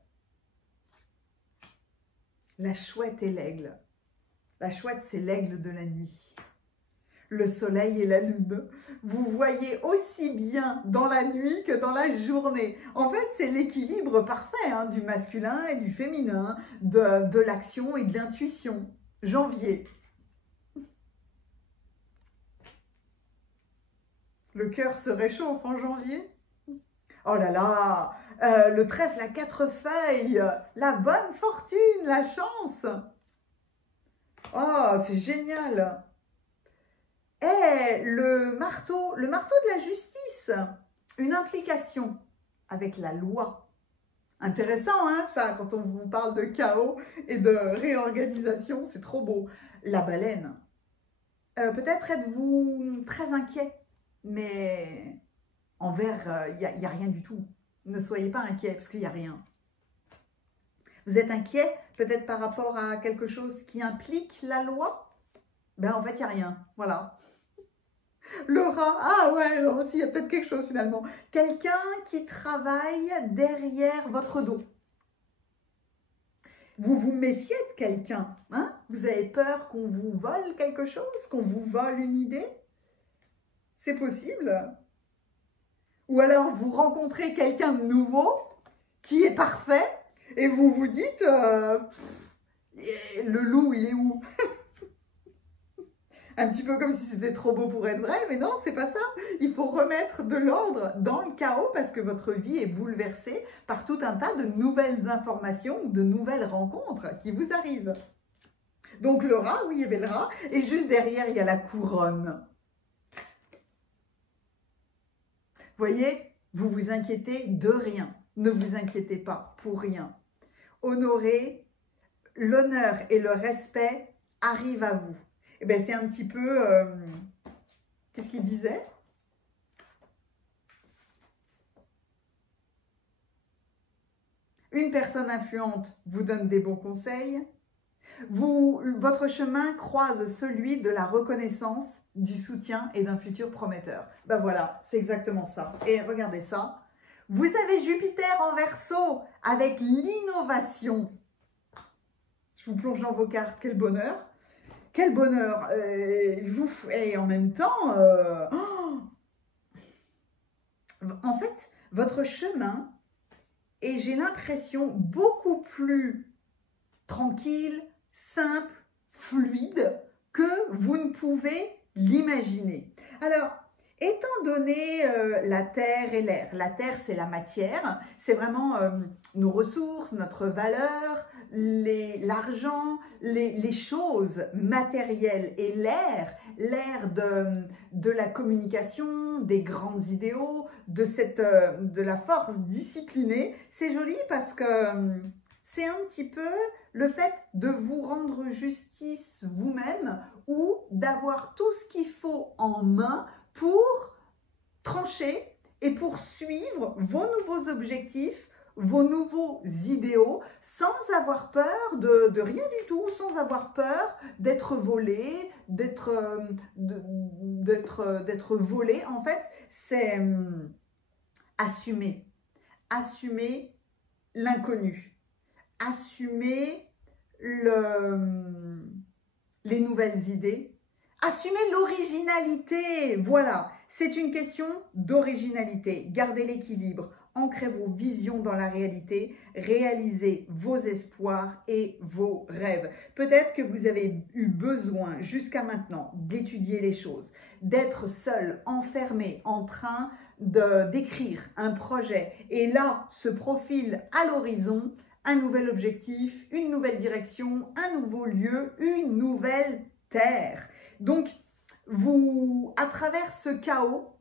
La chouette et l'aigle. La chouette, c'est l'aigle de la nuit. Le soleil et la lune. Vous voyez aussi bien dans la nuit que dans la journée. En fait, c'est l'équilibre parfait du masculin et du féminin, de l'action et de l'intuition. Janvier. Le cœur se réchauffe en janvier. Oh là là, le trèfle à 4 feuilles, la bonne fortune, la chance. Oh, c'est génial. Et le marteau de la justice, une implication avec la loi. Intéressant, ça, quand on vous parle de chaos et de réorganisation, c'est trop beau. La baleine. Peut-être êtes-vous très inquiet, mais envers, il n'y a rien du tout. Ne soyez pas inquiet, parce qu'il n'y a rien. Vous êtes inquiet, peut-être par rapport à quelque chose qui implique la loi? Ben, en fait, il n'y a rien. Voilà. Le rat, ah ouais, non, si, il y a peut-être quelque chose finalement. Quelqu'un qui travaille derrière votre dos. Vous vous méfiez de quelqu'un, Vous avez peur qu'on vous vole quelque chose, qu'on vous vole une idée? C'est possible. Ou alors vous rencontrez quelqu'un de nouveau qui est parfait et vous vous dites le loup, il est où? Un petit peu comme si c'était trop beau pour être vrai, mais non, c'est pas ça. Il faut remettre de l'ordre dans le chaos parce que votre vie est bouleversée par tout un tas de nouvelles informations ou de nouvelles rencontres qui vous arrivent. Donc le rat, oui, il y avait le rat, et juste derrière, il y a la couronne. Voyez, vous vous inquiétez de rien. Ne vous inquiétez pas pour rien. Honorez l'honneur et le respect arrive à vous. Et bien, c'est un petit peu... qu'est-ce qu'il disait? Une personne influente vous donne des bons conseils. Votre chemin croise celui de la reconnaissance, du soutien et d'un futur prometteur. Ben voilà, c'est exactement ça. Et regardez ça. Vous avez Jupiter en Verseau avec l'innovation. Je vous plonge dans vos cartes, quel bonheur. Quel bonheur. Et en même temps, en fait, votre chemin est, j'ai l'impression, beaucoup plus tranquille, simple, fluide que vous ne pouvez l'imaginer. Alors, étant donné la terre et l'air, la terre c'est la matière, c'est vraiment nos ressources, notre valeur, l'argent, les choses matérielles, et l'air de la communication, des grands idéaux, de la force disciplinée. C'est joli parce que c'est un petit peu le fait de vous rendre justice vous-même ou d'avoir tout ce qu'il faut en main pour trancher et pour suivre vos nouveaux objectifs, vos nouveaux idéaux, sans avoir peur de rien du tout, sans avoir peur d'être volé, d'être volé. En fait, c'est assumer l'inconnu, assumer les nouvelles idées, assumer l'originalité. Voilà, c'est une question d'originalité. Gardez l'équilibre, ancrez vos visions dans la réalité, réalisez vos espoirs et vos rêves. Peut-être que vous avez eu besoin jusqu'à maintenant d'étudier les choses, d'être seul, enfermé, en train d'écrire un projet. Et là, se profile à l'horizon un nouvel objectif, une nouvelle direction, un nouveau lieu, une nouvelle terre. Donc, à travers ce chaos,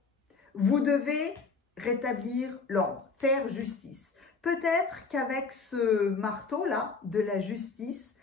vous devez rétablir l'ordre, faire justice. Peut-être qu'avec ce marteau-là de la justice,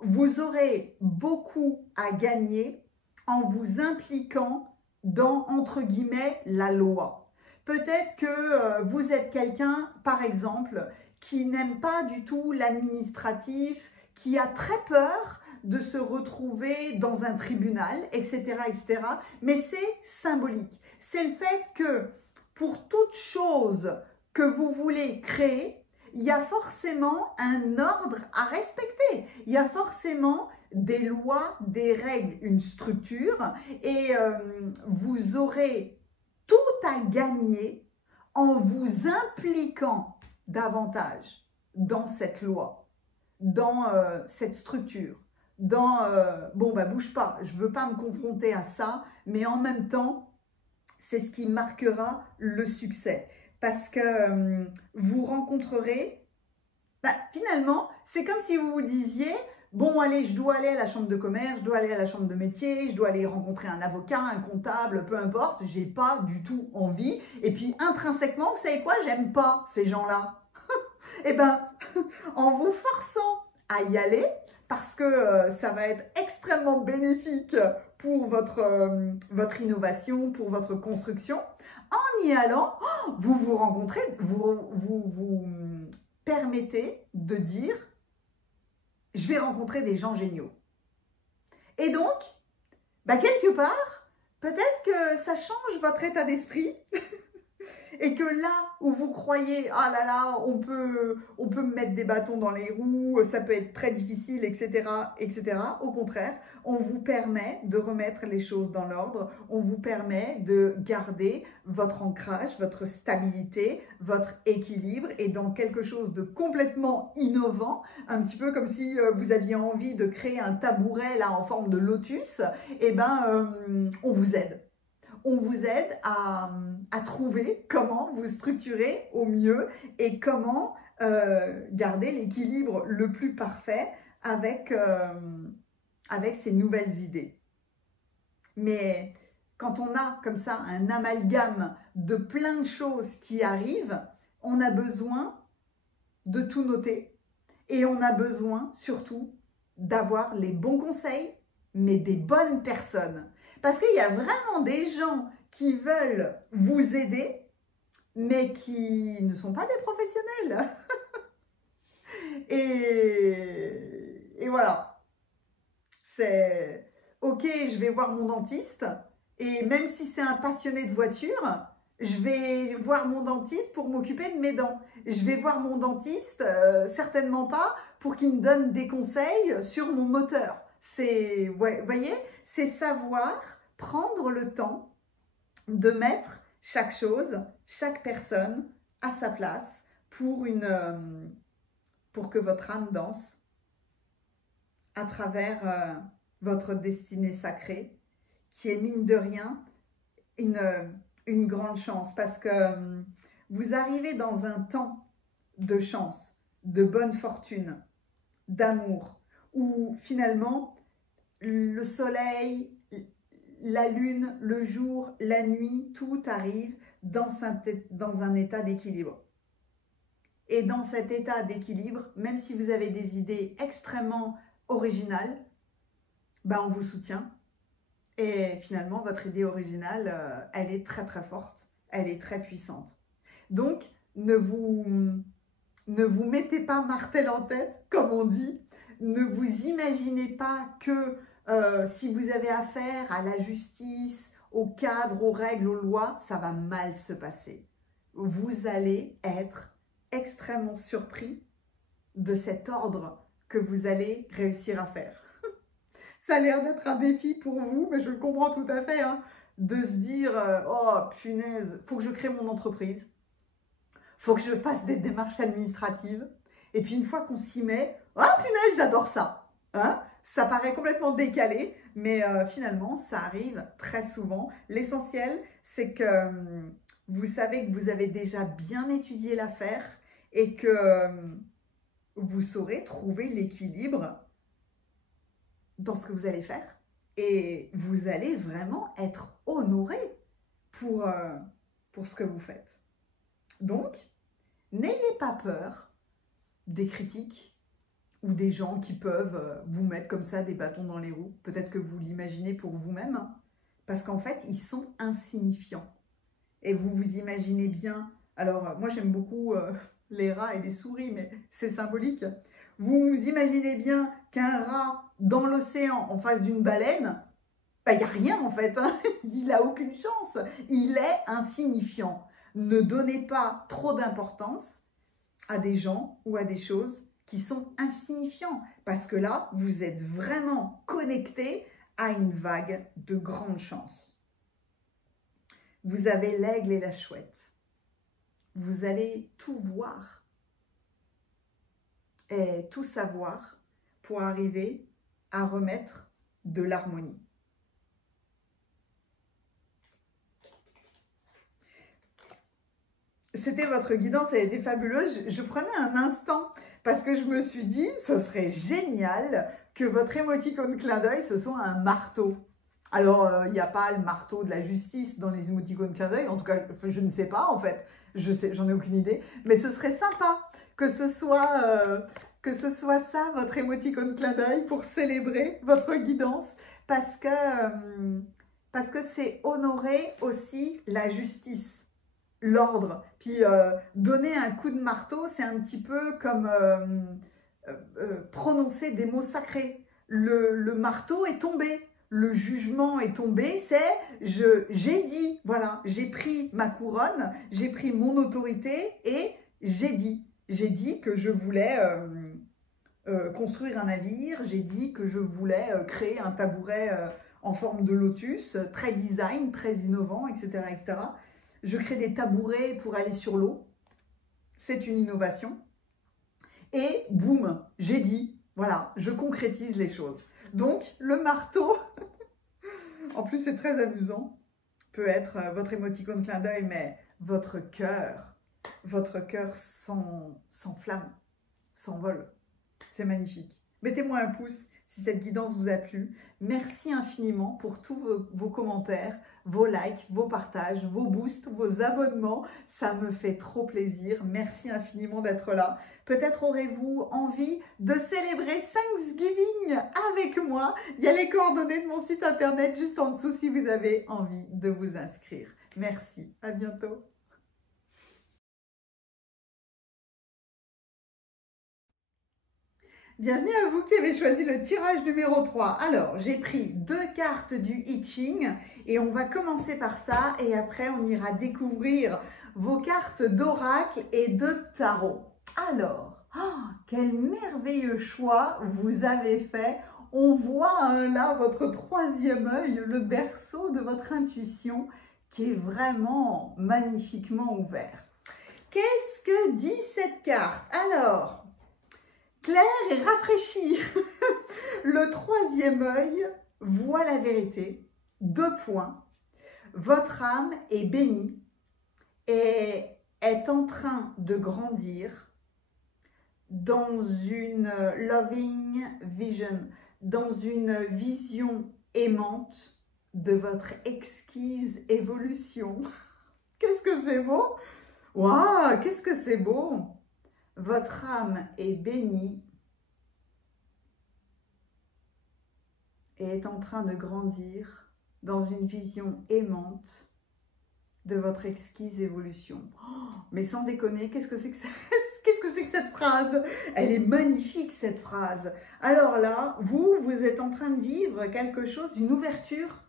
vous aurez beaucoup à gagner en vous impliquant dans, entre guillemets, la loi. Peut-être que vous êtes quelqu'un, par exemple, qui n'aime pas du tout l'administratif, qui a très peur de se retrouver dans un tribunal, etc., etc. Mais c'est symbolique. C'est le fait que pour toute chose que vous voulez créer, il y a forcément un ordre à respecter. Il y a forcément des lois, des règles, une structure, et vous aurez tout à gagner en vous impliquant davantage dans cette loi, dans cette structure, dans bon bah bouge pas, je veux pas me confronter à ça, mais en même temps c'est ce qui marquera le succès, parce que vous rencontrerez, finalement c'est comme si vous vous disiez bon allez, je dois aller à la chambre de commerce, je dois aller à la chambre de métier, je dois aller rencontrer un avocat, un comptable, peu importe, j'ai pas du tout envie, et puis intrinsèquement vous savez quoi, j'aime pas ces gens-là. Eh bien, en vous forçant à y aller, parce que ça va être extrêmement bénéfique pour votre innovation, pour votre construction, en y allant, vous vous rencontrez, vous permettez de dire « je vais rencontrer des gens géniaux ». Et donc, quelque part, peut-être que ça change votre état d'esprit. Et que là où vous croyez, ah là là, on peut me mettre des bâtons dans les roues, ça peut être très difficile, etc., etc. Au contraire, on vous permet de remettre les choses dans l'ordre, on vous permet de garder votre ancrage, votre stabilité, votre équilibre, et dans quelque chose de complètement innovant, un petit peu comme si vous aviez envie de créer un tabouret là en forme de lotus, et on vous aide. On vous aide à trouver comment vous structurer au mieux et comment garder l'équilibre le plus parfait avec ces nouvelles idées. Mais quand on a comme ça un amalgame de plein de choses qui arrivent, on a besoin de tout noter et on a besoin surtout d'avoir les bons conseils, mais des bonnes personnes. Parce qu'il y a vraiment des gens qui veulent vous aider, mais qui ne sont pas des professionnels. Et voilà. C'est ok, je vais voir mon dentiste, et même si c'est un passionné de voiture, je vais voir mon dentiste pour m'occuper de mes dents. Je vais voir mon dentiste, certainement pas, pour qu'il me donne des conseils sur mon moteur. C'est, ouais, voyez, c'est savoir prendre le temps de mettre chaque chose, chaque personne à sa place pour que votre âme danse à travers votre destinée sacrée, qui est mine de rien une grande chance, parce que vous arrivez dans un temps de chance, de bonne fortune, d'amour, où finalement le soleil, la lune, le jour, la nuit, tout arrive dans un état d'équilibre. Et dans cet état d'équilibre, même si vous avez des idées extrêmement originales, ben on vous soutient. Et finalement, votre idée originale, elle est très très forte, elle est très puissante. Donc, ne vous mettez pas martel en tête, comme on dit. Ne vous imaginez pas que si vous avez affaire à la justice, au cadre, aux règles, aux lois, ça va mal se passer. Vous allez être extrêmement surpris de cet ordre que vous allez réussir à faire. Ça a l'air d'être un défi pour vous, mais je le comprends tout à fait, hein, de se dire oh punaise, faut que je crée mon entreprise, faut que je fasse des démarches administratives, et puis une fois qu'on s'y met, ah punaise, j'adore ça, hein. Ça paraît complètement décalé, mais finalement, ça arrive très souvent. L'essentiel, c'est que vous savez que vous avez déjà bien étudié l'affaire et que vous saurez trouver l'équilibre dans ce que vous allez faire. Et vous allez vraiment être honoré pour ce que vous faites. Donc, n'ayez pas peur des critiques ou des gens qui peuvent vous mettre comme ça des bâtons dans les roues. Peut-être que vous l'imaginez pour vous-même, hein, parce qu'en fait, ils sont insignifiants. Et vous vous imaginez bien... Alors, moi, j'aime beaucoup les rats et les souris, mais c'est symbolique. Vous vous imaginez bien qu'un rat dans l'océan en face d'une baleine, il n'y a rien en fait, hein. Il n'a aucune chance. Il est insignifiant. Ne donnez pas trop d'importance à des gens ou à des choses qui sont insignifiants, parce que là, vous êtes vraiment connecté à une vague de grande chance. Vous avez l'aigle et la chouette. Vous allez tout voir et tout savoir pour arriver à remettre de l'harmonie. C'était votre guidance, elle était fabuleuse. Je prenais un instant parce que je me suis dit, ce serait génial que votre émoticône clin d'œil, ce soit un marteau. Alors, il n'y a pas le marteau de la justice dans les émoticônes clin d'œil, en tout cas, je ne sais pas en fait, j'en ai aucune idée, mais ce serait sympa que ce soit ça, votre émoticône clin d'œil, pour célébrer votre guidance, parce que c'est honorer aussi la justice, l'ordre. Puis donner un coup de marteau, c'est un petit peu comme prononcer des mots sacrés. Le marteau est tombé, le jugement est tombé, c'est j'ai dit, voilà, j'ai pris ma couronne, j'ai pris mon autorité et j'ai dit que je voulais construire un navire, j'ai dit que je voulais créer un tabouret en forme de lotus, très design, très innovant, etc., etc. Je crée des tabourets pour aller sur l'eau. C'est une innovation. Et boum, j'ai dit, voilà, je concrétise les choses. Donc, le marteau, en plus c'est très amusant, peut être votre émoticône clin d'œil, mais votre cœur s'enflamme, s'envole. C'est magnifique. Mettez-moi un pouce si cette guidance vous a plu. Merci infiniment pour tous vos commentaires, vos likes, vos partages, vos boosts, vos abonnements. Ça me fait trop plaisir. Merci infiniment d'être là. Peut-être aurez-vous envie de célébrer Thanksgiving avec moi. Il y a les coordonnées de mon site internet juste en dessous si vous avez envie de vous inscrire. Merci. À bientôt. Bienvenue à vous qui avez choisi le tirage numéro 3. Alors, j'ai pris 2 cartes du I Ching et on va commencer par ça et après on ira découvrir vos cartes d'oracle et de tarot. Alors, quel merveilleux choix vous avez fait. On voit là votre 3e œil, le berceau de votre intuition qui est vraiment magnifiquement ouvert. Qu'est-ce que dit cette carte? Alors, clair et rafraîchi. Le 3e œil voit la vérité. 2 points. Votre âme est bénie et est en train de grandir dans une loving vision, dans une vision aimante de votre exquise évolution. Qu'est-ce que c'est beau! Waouh, qu'est-ce que c'est beau! Votre âme est bénie et est en train de grandir dans une vision aimante de votre exquise évolution. Oh, mais sans déconner, qu'est-ce que c'est que ça? Qu'est-ce que c'est que cette phrase? Elle est magnifique cette phrase. Alors là, vous êtes en train de vivre quelque chose, une ouverture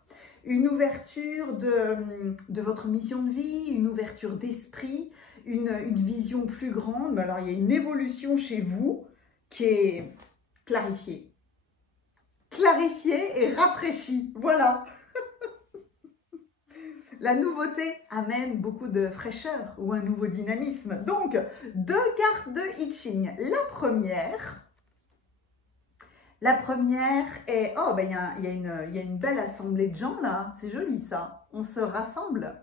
de votre mission de vie, une ouverture d'esprit, une vision plus grande. Alors, il y a une évolution chez vous qui est clarifiée. Clarifiée et rafraîchie. Voilà. La nouveauté amène beaucoup de fraîcheur ou un nouveau dynamisme. Donc, 2 cartes de I Ching. La première est... Oh, ben il y a une belle assemblée de gens là. C'est joli ça. On se rassemble.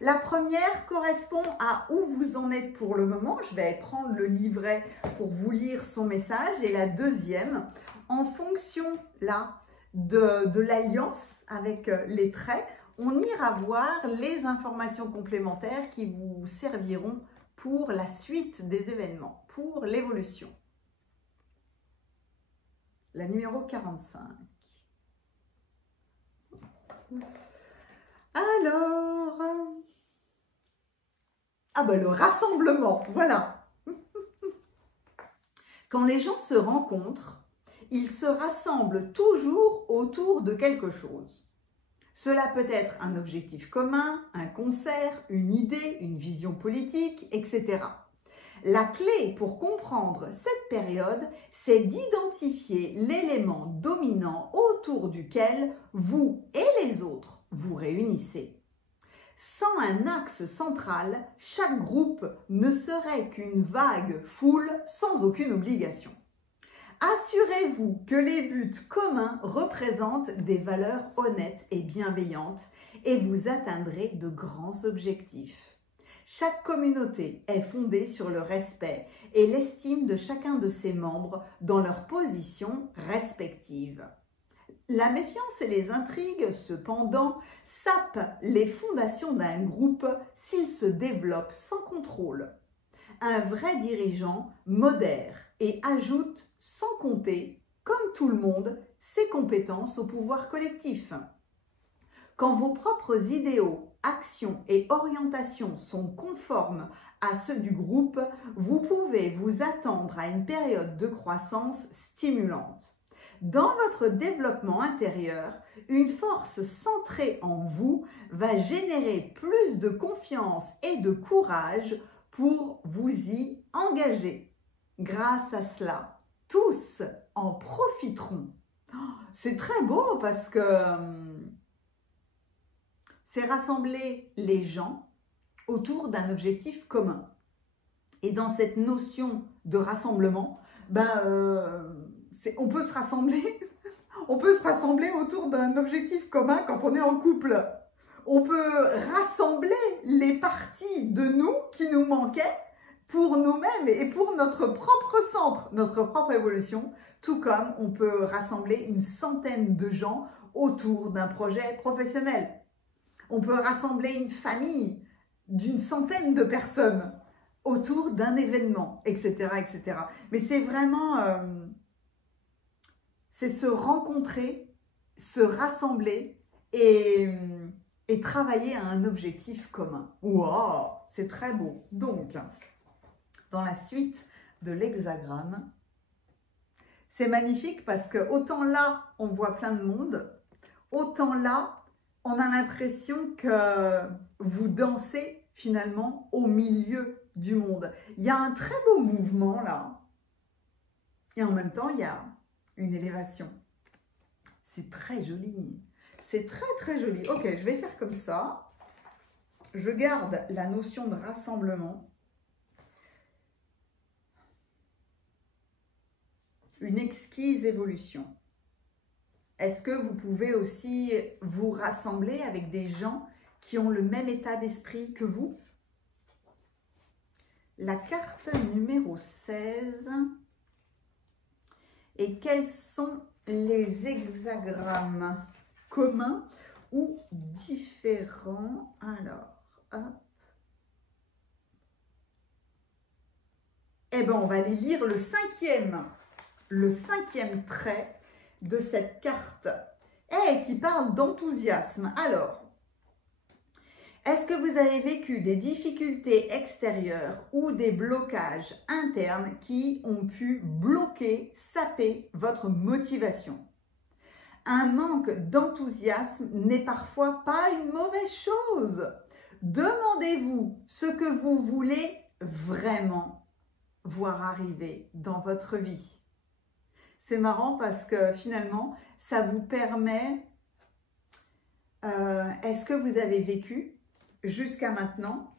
La première correspond à où vous en êtes pour le moment. Je vais prendre le livret pour vous lire son message. Et la deuxième, en fonction là de l'alliance avec les traits, on ira voir les informations complémentaires qui vous serviront pour la suite des événements, pour l'évolution. La numéro 45. Alors, le rassemblement, voilà. Quand les gens se rencontrent, ils se rassemblent toujours autour de quelque chose. Cela peut être un objectif commun, un concert, une idée, une vision politique, etc. La clé pour comprendre cette période, c'est d'identifier l'élément dominant autour duquel vous et les autres vous réunissez. Sans un axe central, chaque groupe ne serait qu'une vague foule sans aucune obligation. Assurez-vous que les buts communs représentent des valeurs honnêtes et bienveillantes et vous atteindrez de grands objectifs. Chaque communauté est fondée sur le respect et l'estime de chacun de ses membres dans leurs positions respectives. La méfiance et les intrigues, cependant, sapent les fondations d'un groupe s'il se développe sans contrôle. Un vrai dirigeant modère et ajoute sans compter, comme tout le monde, ses compétences au pouvoir collectif. Quand vos propres idéaux, actions et orientations sont conformes à ceux du groupe, vous pouvez vous attendre à une période de croissance stimulante. Dans votre développement intérieur, une force centrée en vous va générer plus de confiance et de courage pour vous y engager. Grâce à cela, tous en profiteront. C'est très beau parce que c'est rassembler les gens autour d'un objectif commun. Et dans cette notion de rassemblement, on peut se rassembler autour d'un objectif commun quand on est en couple. On peut rassembler les parties de nous qui nous manquaient pour nous-mêmes et pour notre propre centre, notre propre évolution, tout comme on peut rassembler une centaine de gens autour d'un projet professionnel. On peut rassembler une famille d'une centaine de personnes autour d'un événement, etc., etc. Mais c'est vraiment, c'est se rencontrer, se rassembler et travailler à un objectif commun. Waouh, c'est très beau. Donc, dans la suite de l'hexagramme, c'est magnifique parce que autant là, on voit plein de monde, autant là, on a l'impression que vous dansez finalement au milieu du monde. Il y a un très beau mouvement là, et en même temps, il y a une élévation. C'est très joli. C'est très très joli. Ok, je vais faire comme ça. Je garde la notion de rassemblement. Une exquise évolution. Est-ce que vous pouvez aussi vous rassembler avec des gens qui ont le même état d'esprit que vous? La carte numéro 16. Et quels sont les hexagrammes communs ou différents? Alors, hop. Eh bien, on va aller lire le cinquième trait de cette carte qui parle d'enthousiasme. Alors, est-ce que vous avez vécu des difficultés extérieures ou des blocages internes qui ont pu bloquer, saper votre motivation? Un manque d'enthousiasme n'est parfois pas une mauvaise chose. Demandez-vous ce que vous voulez vraiment voir arriver dans votre vie. C'est marrant parce que finalement, ça vous permet... est-ce que vous avez vécu jusqu'à maintenant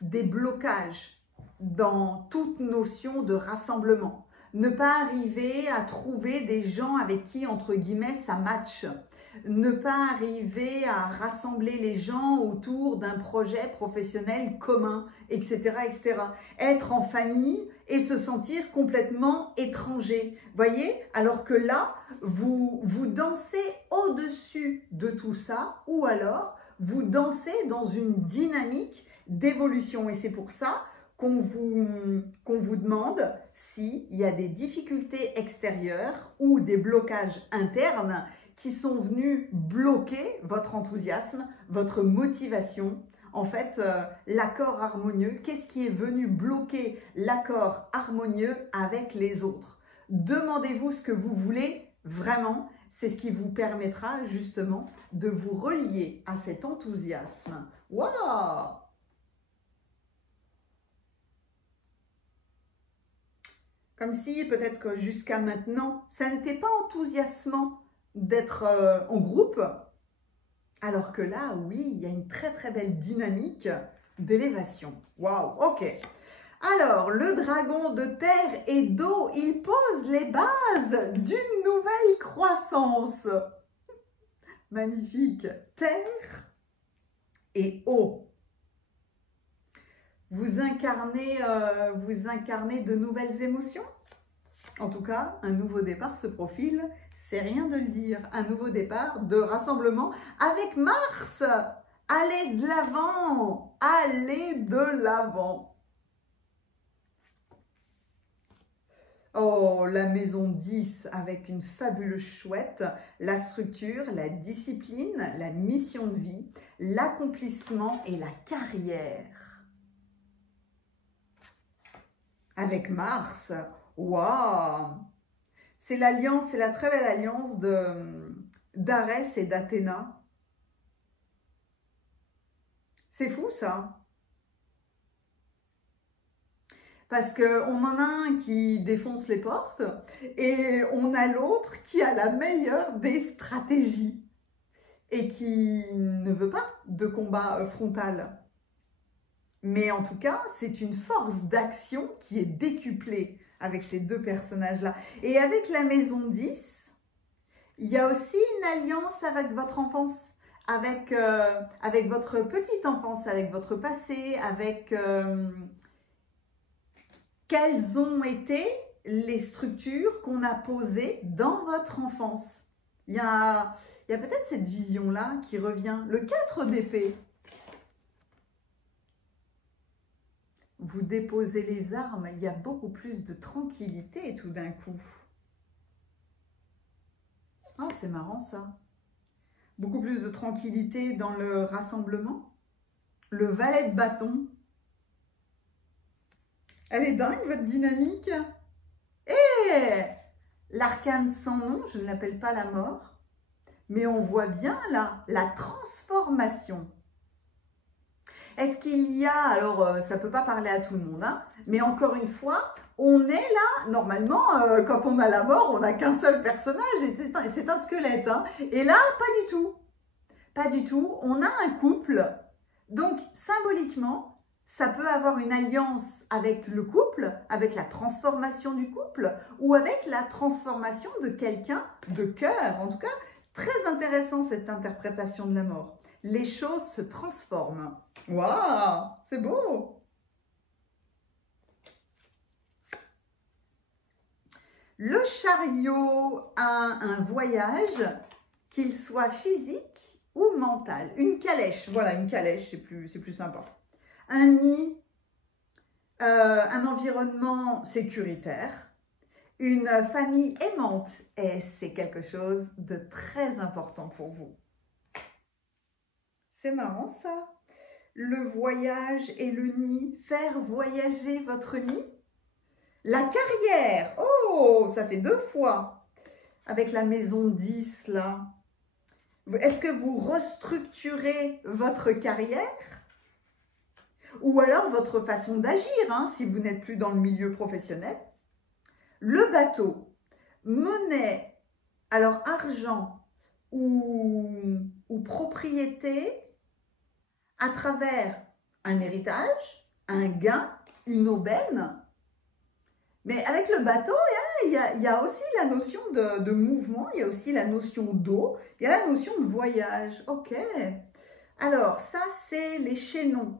des blocages dans toute notion de rassemblement? Ne pas arriver à trouver des gens avec qui, entre guillemets, ça match. Ne pas arriver à rassembler les gens autour d'un projet professionnel commun, etc., etc. Être en famille et se sentir complètement étranger. Voyez? Alors que là, vous dansez au-dessus de tout ça, ou alors vous dansez dans une dynamique d'évolution. Et c'est pour ça qu'on vous demande s'il y a des difficultés extérieures ou des blocages internes qui sont venus bloquer votre enthousiasme, votre motivation. En fait, l'accord harmonieux, qu'est-ce qui est venu bloquer l'accord harmonieux avec les autres? Demandez-vous ce que vous voulez vraiment. C'est ce qui vous permettra justement de vous relier à cet enthousiasme. Waouh! Comme si peut-être que jusqu'à maintenant, ça n'était pas enthousiasmant d'être en groupe. Alors que là, oui, il y a une très très belle dynamique d'élévation. Waouh, ok. Alors, le dragon de terre et d'eau, il pose les bases d'une nouvelle croissance. Magnifique. Terre et eau. Vous incarnez de nouvelles émotions. En tout cas, un nouveau départ se profile, c'est rien de le dire. Un nouveau départ de rassemblement avec Mars. Allez de l'avant, allez de l'avant. Oh, la maison 10 avec une fabuleuse chouette, la structure, la discipline, la mission de vie, l'accomplissement et la carrière. Avec Mars, waouh! C'est l'alliance, c'est la très belle alliance d'Arès et d'Athéna. C'est fou ça. Parce qu'on en a un qui défonce les portes et on a l'autre qui a la meilleure des stratégies et qui ne veut pas de combat frontal. Mais en tout cas, c'est une force d'action qui est décuplée avec ces deux personnages-là. Et avec la maison 10, il y a aussi une alliance avec votre enfance, avec votre petite enfance, avec votre passé, avec Quelles ont été les structures qu'on a posées dans votre enfance? Il y a peut-être cette vision-là qui revient. Le 4 d'épée. Vous déposez les armes, il y a beaucoup plus de tranquillité tout d'un coup. Oh, c'est marrant ça. Beaucoup plus de tranquillité dans le rassemblement. Le valet de bâton. Elle est dingue, votre dynamique. Et l'arcane sans nom, je ne l'appelle pas la mort, mais on voit bien là la transformation. Est-ce qu'il y a, alors ça ne peut pas parler à tout le monde, hein, mais encore une fois, on est là, normalement, quand on a la mort, on n'a qu'un seul personnage, et c'est un squelette. Hein, et là, pas du tout. Pas du tout. On a un couple, donc symboliquement, ça peut avoir une alliance avec le couple, avec la transformation du couple, ou avec la transformation de quelqu'un de cœur. En tout cas, très intéressant cette interprétation de la mort. Les choses se transforment. Waouh, c'est beau! Le chariot a un voyage, qu'il soit physique ou mental. Une calèche, voilà, une calèche, c'est plus sympa. Un nid, un environnement sécuritaire, une famille aimante, et c'est quelque chose de très important pour vous. C'est marrant ça. Le voyage et le nid, faire voyager votre nid. La carrière, oh, ça fait 2 fois. Avec la maison 10 là. Est-ce que vous restructurez votre carrière? Ou alors votre façon d'agir, hein, si vous n'êtes plus dans le milieu professionnel. Le bateau, monnaie, alors argent ou propriété, à travers un héritage, un gain, une aubaine. Mais avec le bateau, il y a aussi la notion de mouvement, il y a aussi la notion d'eau, il y a la notion de voyage. Ok. Alors, ça, c'est les chaînons.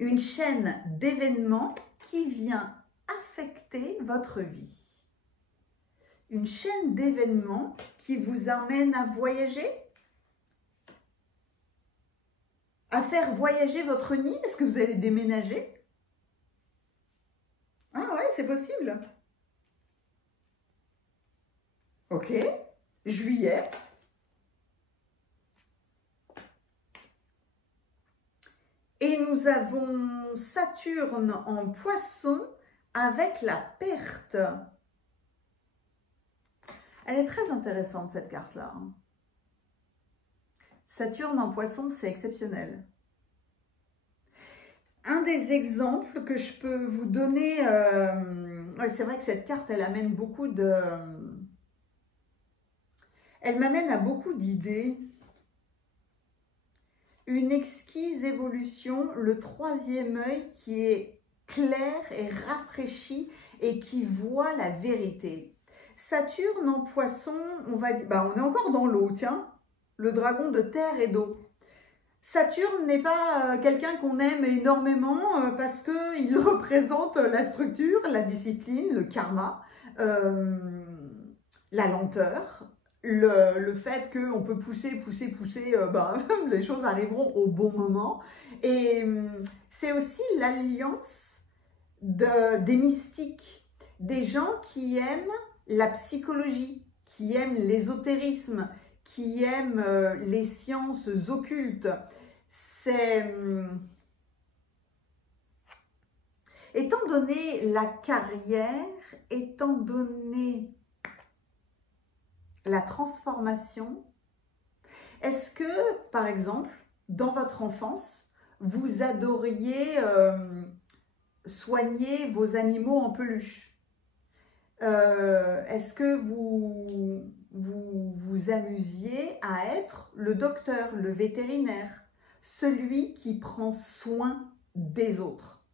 Une chaîne d'événements qui vient affecter votre vie. Une chaîne d'événements qui vous amène à voyager, à faire voyager votre nid. Est-ce que vous allez déménager? Ah ouais, c'est possible. Ok, juillet. Et nous avons Saturne en poisson avec la perte. Elle est très intéressante cette carte-là. Saturne en poisson, c'est exceptionnel. Un des exemples que je peux vous donner, c'est vrai que cette carte, elle amène beaucoup de... Elle m'amène à beaucoup d'idées. Une exquise évolution, le 3e œil qui est clair et rafraîchi et qui voit la vérité. Saturne en poisson, on va dire, on est encore dans l'eau, tiens, le dragon de terre et d'eau. Saturne n'est pas quelqu'un qu'on aime énormément parce qu'il représente la structure, la discipline, le karma, la lenteur, le fait qu'on peut pousser, les choses arriveront au bon moment. Et c'est aussi l'alliance des mystiques, des gens qui aiment la psychologie, qui aiment l'ésotérisme, qui aiment les sciences occultes. C'est... Étant donné la carrière, étant donné la transformation, est-ce que, par exemple, dans votre enfance, vous adoriez soigner vos animaux en peluche? Est-ce que vous vous amusiez à être le docteur, le vétérinaire, celui qui prend soin des autres?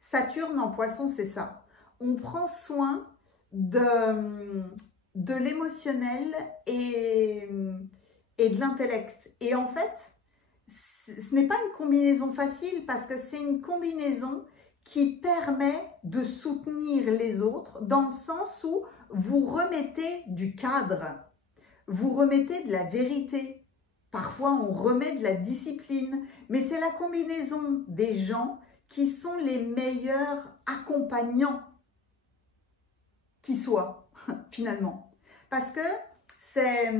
Saturne en poisson, c'est ça. On prend soin de l'émotionnel et de l'intellect. Et en fait, ce n'est pas une combinaison facile parce que c'est une combinaison qui permet de soutenir les autres dans le sens où vous remettez du cadre, vous remettez de la vérité. Parfois, on remet de la discipline, mais c'est la combinaison des gens qui sont les meilleurs accompagnants qui soient, finalement. Parce que c'est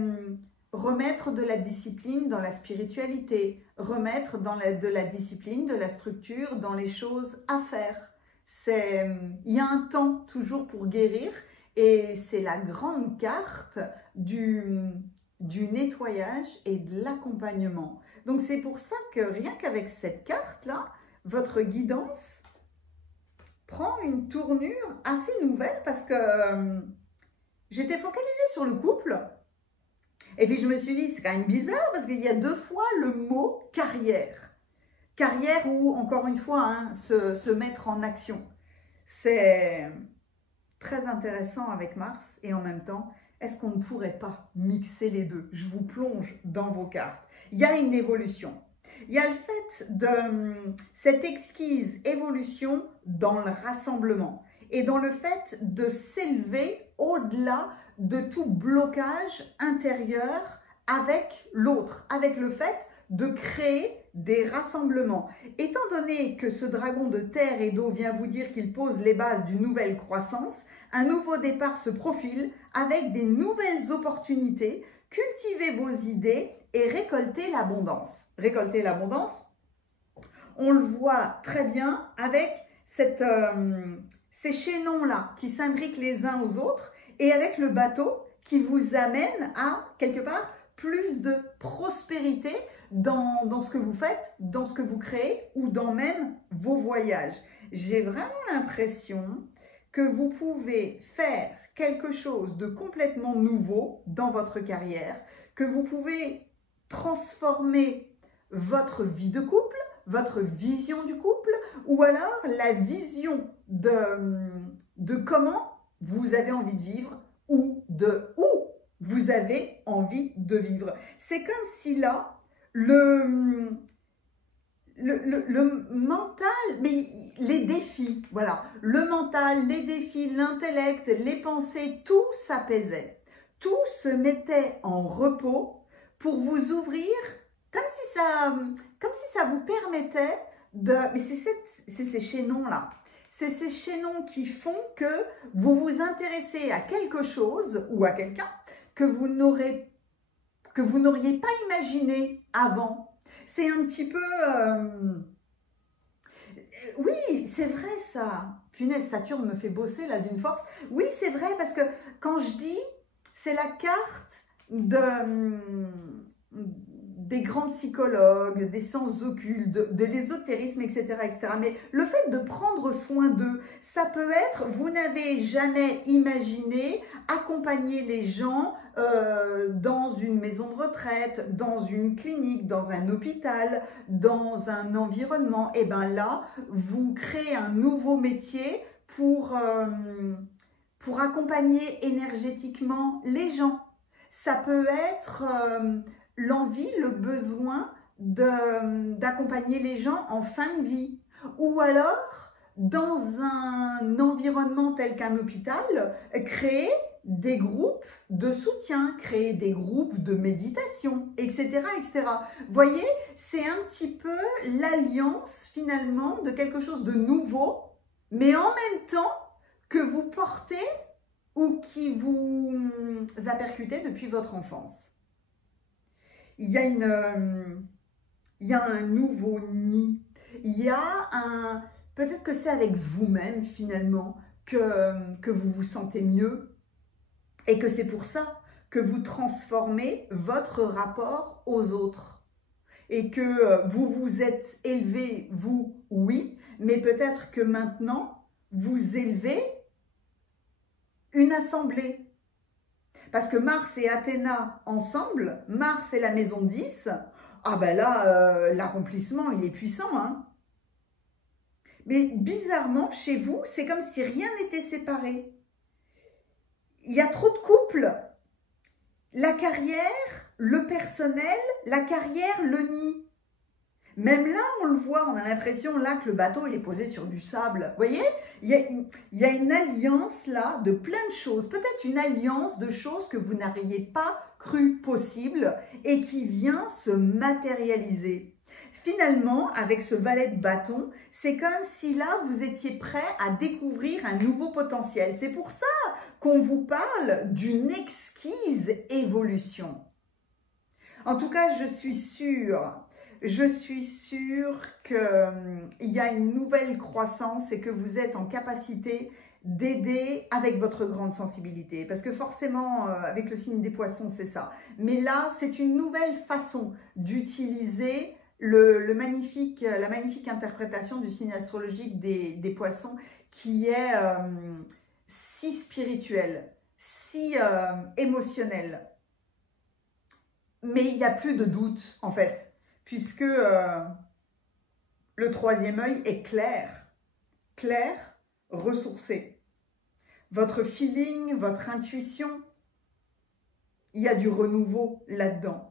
remettre de la discipline dans la spiritualité, remettre de la discipline, de la structure dans les choses à faire. Il y a un temps toujours pour guérir et c'est la grande carte du nettoyage et de l'accompagnement. Donc c'est pour ça que rien qu'avec cette carte-là, votre guidance prend une tournure assez nouvelle parce que j'étais focalisée sur le couple. Et puis je me suis dit, c'est quand même bizarre parce qu'il y a 2 fois le mot carrière. Carrière ou, encore une fois, hein, se mettre en action. C'est très intéressant avec Mars et en même temps, est-ce qu'on ne pourrait pas mixer les deux? Je vous plonge dans vos cartes. Il y a une évolution. Il y a le fait de cette exquise évolution dans le rassemblement et dans le fait de s'élever au-delà de tout blocage intérieur avec l'autre, avec le fait de créer des rassemblements. Étant donné que ce dragon de terre et d'eau vient vous dire qu'il pose les bases d'une nouvelle croissance, un nouveau départ se profile avec des nouvelles opportunités. Cultivez vos idées et récoltez l'abondance. Récolter l'abondance, on le voit très bien avec ces chaînons-là qui s'imbriquent les uns aux autres et avec le bateau qui vous amène à, quelque part, plus de prospérité dans ce que vous faites, dans ce que vous créez ou dans même vos voyages. J'ai vraiment l'impression que vous pouvez faire quelque chose de complètement nouveau dans votre carrière, que vous pouvez transformer votre vie de couple, votre vision du couple, ou alors la vision de comment vous avez envie de vivre ou de où vous avez envie de vivre. C'est comme si là, le mental, mais les défis, voilà, le mental, les défis, l'intellect, les pensées, tout s'apaisait, tout se mettait en repos pour vous ouvrir, comme si ça vous permettait de... Mais c'est ces chaînons-là, c'est ces chaînons qui font que vous vous intéressez à quelque chose ou à quelqu'un que vous n'auriez pas imaginé avant. C'est un petit peu... Oui, c'est vrai ça. Punaise, Saturne me fait bosser là d'une force. Oui, c'est vrai parce que quand je dis, c'est la carte des grands psychologues, des sciences occultes, de l'ésotérisme, etc., etc. Mais le fait de prendre soin d'eux, ça peut être, vous n'avez jamais imaginé accompagner les gens dans une maison de retraite, dans une clinique, dans un hôpital, dans un environnement. Et bien là, vous créez un nouveau métier pour accompagner énergétiquement les gens. Ça peut être l'envie, le besoin d'accompagner les gens en fin de vie. Ou alors, dans un environnement tel qu'un hôpital, créer des groupes de soutien, créer des groupes de méditation, etc., etc. Vous voyez, c'est un petit peu l'alliance finalement de quelque chose de nouveau, mais en même temps que vous portez ou qui vous a percuté depuis votre enfance. Il y a un nouveau nid. Il y a un... Peut-être que c'est avec vous-même, finalement, que vous vous sentez mieux. Et que c'est pour ça que vous transformez votre rapport aux autres. Et que vous vous êtes élevé, vous, oui, mais peut-être que maintenant, vous élevez une assemblée. Parce que Mars et Athéna ensemble, Mars et la maison 10, ah ben là, l'accomplissement, il est puissant. Hein. Mais bizarrement, chez vous, c'est comme si rien n'était séparé. Il y a trop de couples. La carrière, le personnel, la carrière, le nid. Même là, on le voit, on a l'impression là que le bateau, il est posé sur du sable. Vous voyez, il y a une alliance là de plein de choses. Peut-être une alliance de choses que vous n'auriez pas cru possible et qui vient se matérialiser. Finalement, avec ce valet de bâton, c'est comme si là, vous étiez prêt à découvrir un nouveau potentiel. C'est pour ça qu'on vous parle d'une exquise évolution. En tout cas, je suis sûre qu'il y a une nouvelle croissance et que vous êtes en capacité d'aider avec votre grande sensibilité. Parce que forcément, avec le signe des poissons, c'est ça. Mais là, c'est une nouvelle façon d'utiliser la magnifique interprétation du signe astrologique des poissons qui est si spirituelle, si émotionnelle. Mais il n'y a plus de doute, en fait, puisque le troisième œil est clair, ressourcé. Votre feeling, votre intuition, il y a du renouveau là-dedans.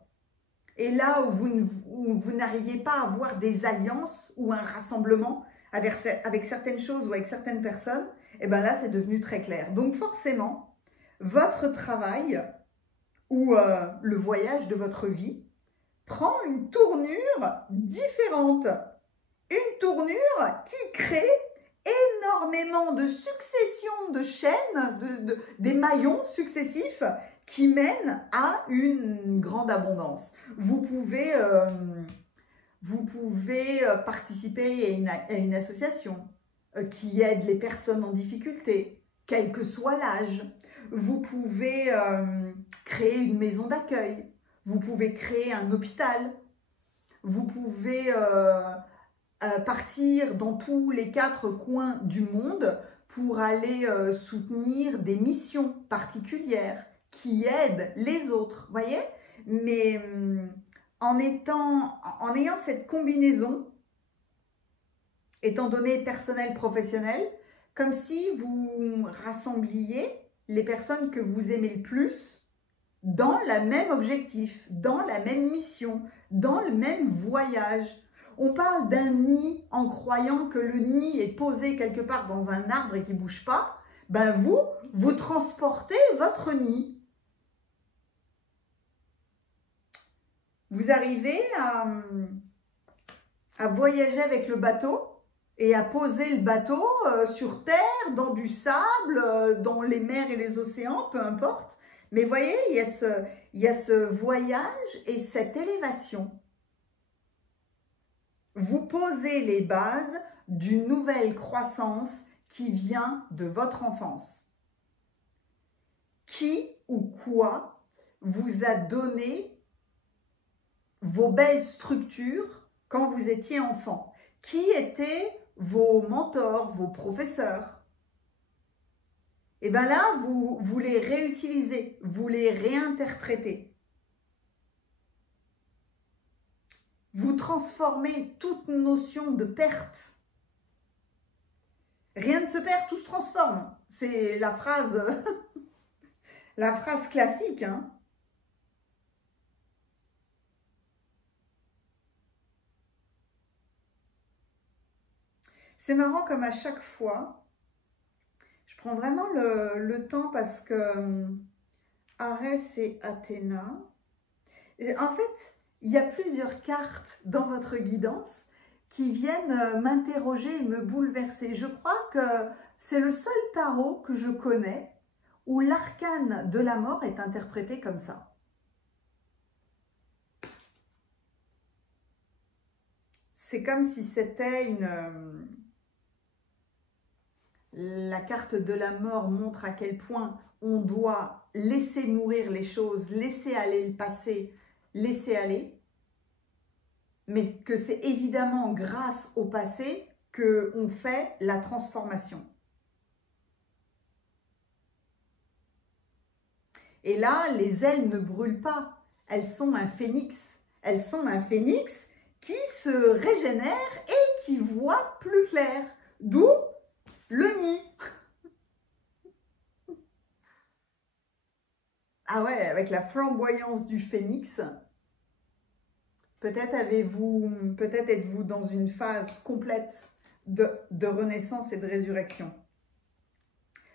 Et là où vous n'arriviez pas à avoir des alliances ou un rassemblement avec certaines choses ou avec certaines personnes, et bien là, c'est devenu très clair. Donc forcément, votre travail ou le voyage de votre vie prend une tournure différente. Une tournure qui crée énormément de successions de chaînes, des maillons successifs qui mènent à une grande abondance. Vous pouvez participer à une association qui aide les personnes en difficulté, quel que soit l'âge. Vous pouvez créer une maison d'accueil, vous pouvez créer un hôpital, vous pouvez partir dans tous les 4 coins du monde pour aller soutenir des missions particulières qui aident les autres, voyez. Mais en ayant cette combinaison, étant donné personnel, professionnel, comme si vous rassembliez les personnes que vous aimez le plus dans le même objectif, dans la même mission, dans le même voyage. On parle d'un nid en croyant que le nid est posé quelque part dans un arbre et qui ne bouge pas. Ben vous transportez votre nid. Vous arrivez à voyager avec le bateau et à poser le bateau sur terre, dans du sable, dans les mers et les océans, peu importe. Mais voyez, il y a ce voyage et cette élévation. Vous posez les bases d'une nouvelle croissance qui vient de votre enfance. Qui ou quoi vous a donné vos belles structures quand vous étiez enfant? Qui étaient vos mentors, vos professeurs? Et bien là, vous les réutilisez, vous les réinterprétez. Vous transformez toute notion de perte. Rien ne se perd, tout se transforme. C'est la phrase, la phrase classique, hein. C'est marrant comme à chaque fois, je prends vraiment le temps parce que Arès et Athéna. Et en fait, il y a plusieurs cartes dans votre guidance qui viennent m'interroger et me bouleverser. Je crois que c'est le seul tarot que je connais où l'arcane de la mort est interprété comme ça. C'est comme si c'était la carte de la mort montre à quel point on doit laisser mourir les choses, laisser aller le passé, laisser aller. Mais que c'est évidemment grâce au passé qu'on fait la transformation. Et là, les ailes ne brûlent pas, elles sont un phénix. Elles sont un phénix qui se régénère et qui voit plus clair. D'où le nid. Ah ouais, avec la flamboyance du phénix. Peut-être êtes-vous dans une phase complète de renaissance et de résurrection.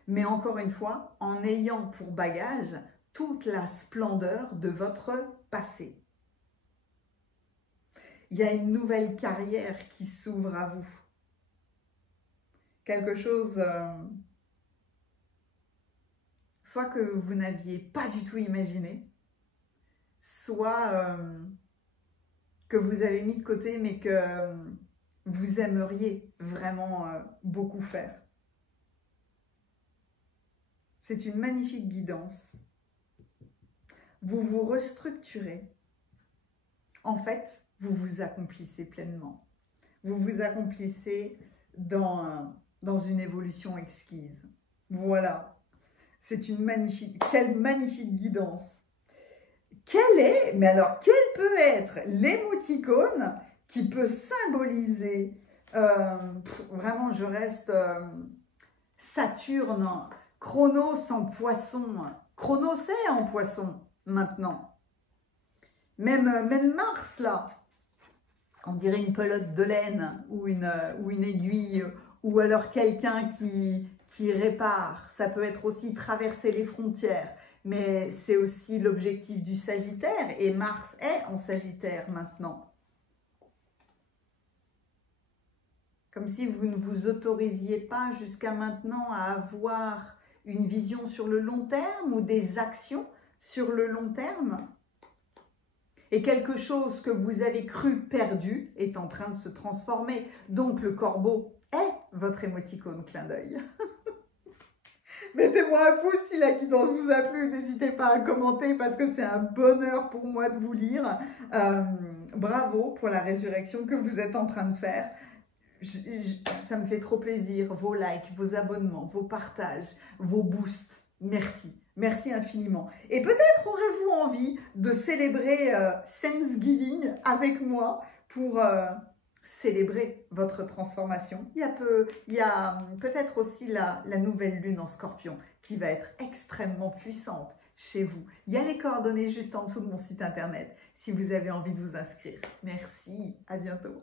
Mais encore une fois, en ayant pour bagage toute la splendeur de votre passé. Il y a une nouvelle carrière qui s'ouvre à vous. Quelque chose, soit que vous n'aviez pas du tout imaginé, soit que vous avez mis de côté, mais que vous aimeriez vraiment beaucoup faire. C'est une magnifique guidance. Vous vous restructurez. En fait, vous vous accomplissez pleinement. Vous vous accomplissez dans une évolution exquise. Voilà. C'est une magnifique, quelle magnifique guidance. Mais alors, quel peut être l'émoticône qui peut symboliser, vraiment je reste Saturne, Chronos en poisson, Chronos est en poisson maintenant, même Mars là, on dirait une pelote de laine ou une aiguille, ou alors quelqu'un qui répare, ça peut être aussi traverser les frontières. Mais c'est aussi l'objectif du Sagittaire, et Mars est en Sagittaire maintenant. Comme si vous ne vous autorisiez pas jusqu'à maintenant à avoir une vision sur le long terme ou des actions sur le long terme. Et quelque chose que vous avez cru perdu est en train de se transformer. Donc le corbeau est votre émoticône clin d'œil. Mettez-moi un pouce si la guidance vous a plu. N'hésitez pas à commenter parce que c'est un bonheur pour moi de vous lire. Bravo pour la résurrection que vous êtes en train de faire. Ça me fait trop plaisir. Vos likes, vos abonnements, vos partages, vos boosts. Merci. Merci infiniment. Et peut-être aurez-vous envie de célébrer Thanksgiving avec moi pour célébrer votre transformation. Il y a peut-être aussi la nouvelle lune en Scorpion qui va être extrêmement puissante chez vous. Il y a les coordonnées juste en dessous de mon site internet si vous avez envie de vous inscrire. Merci, à bientôt.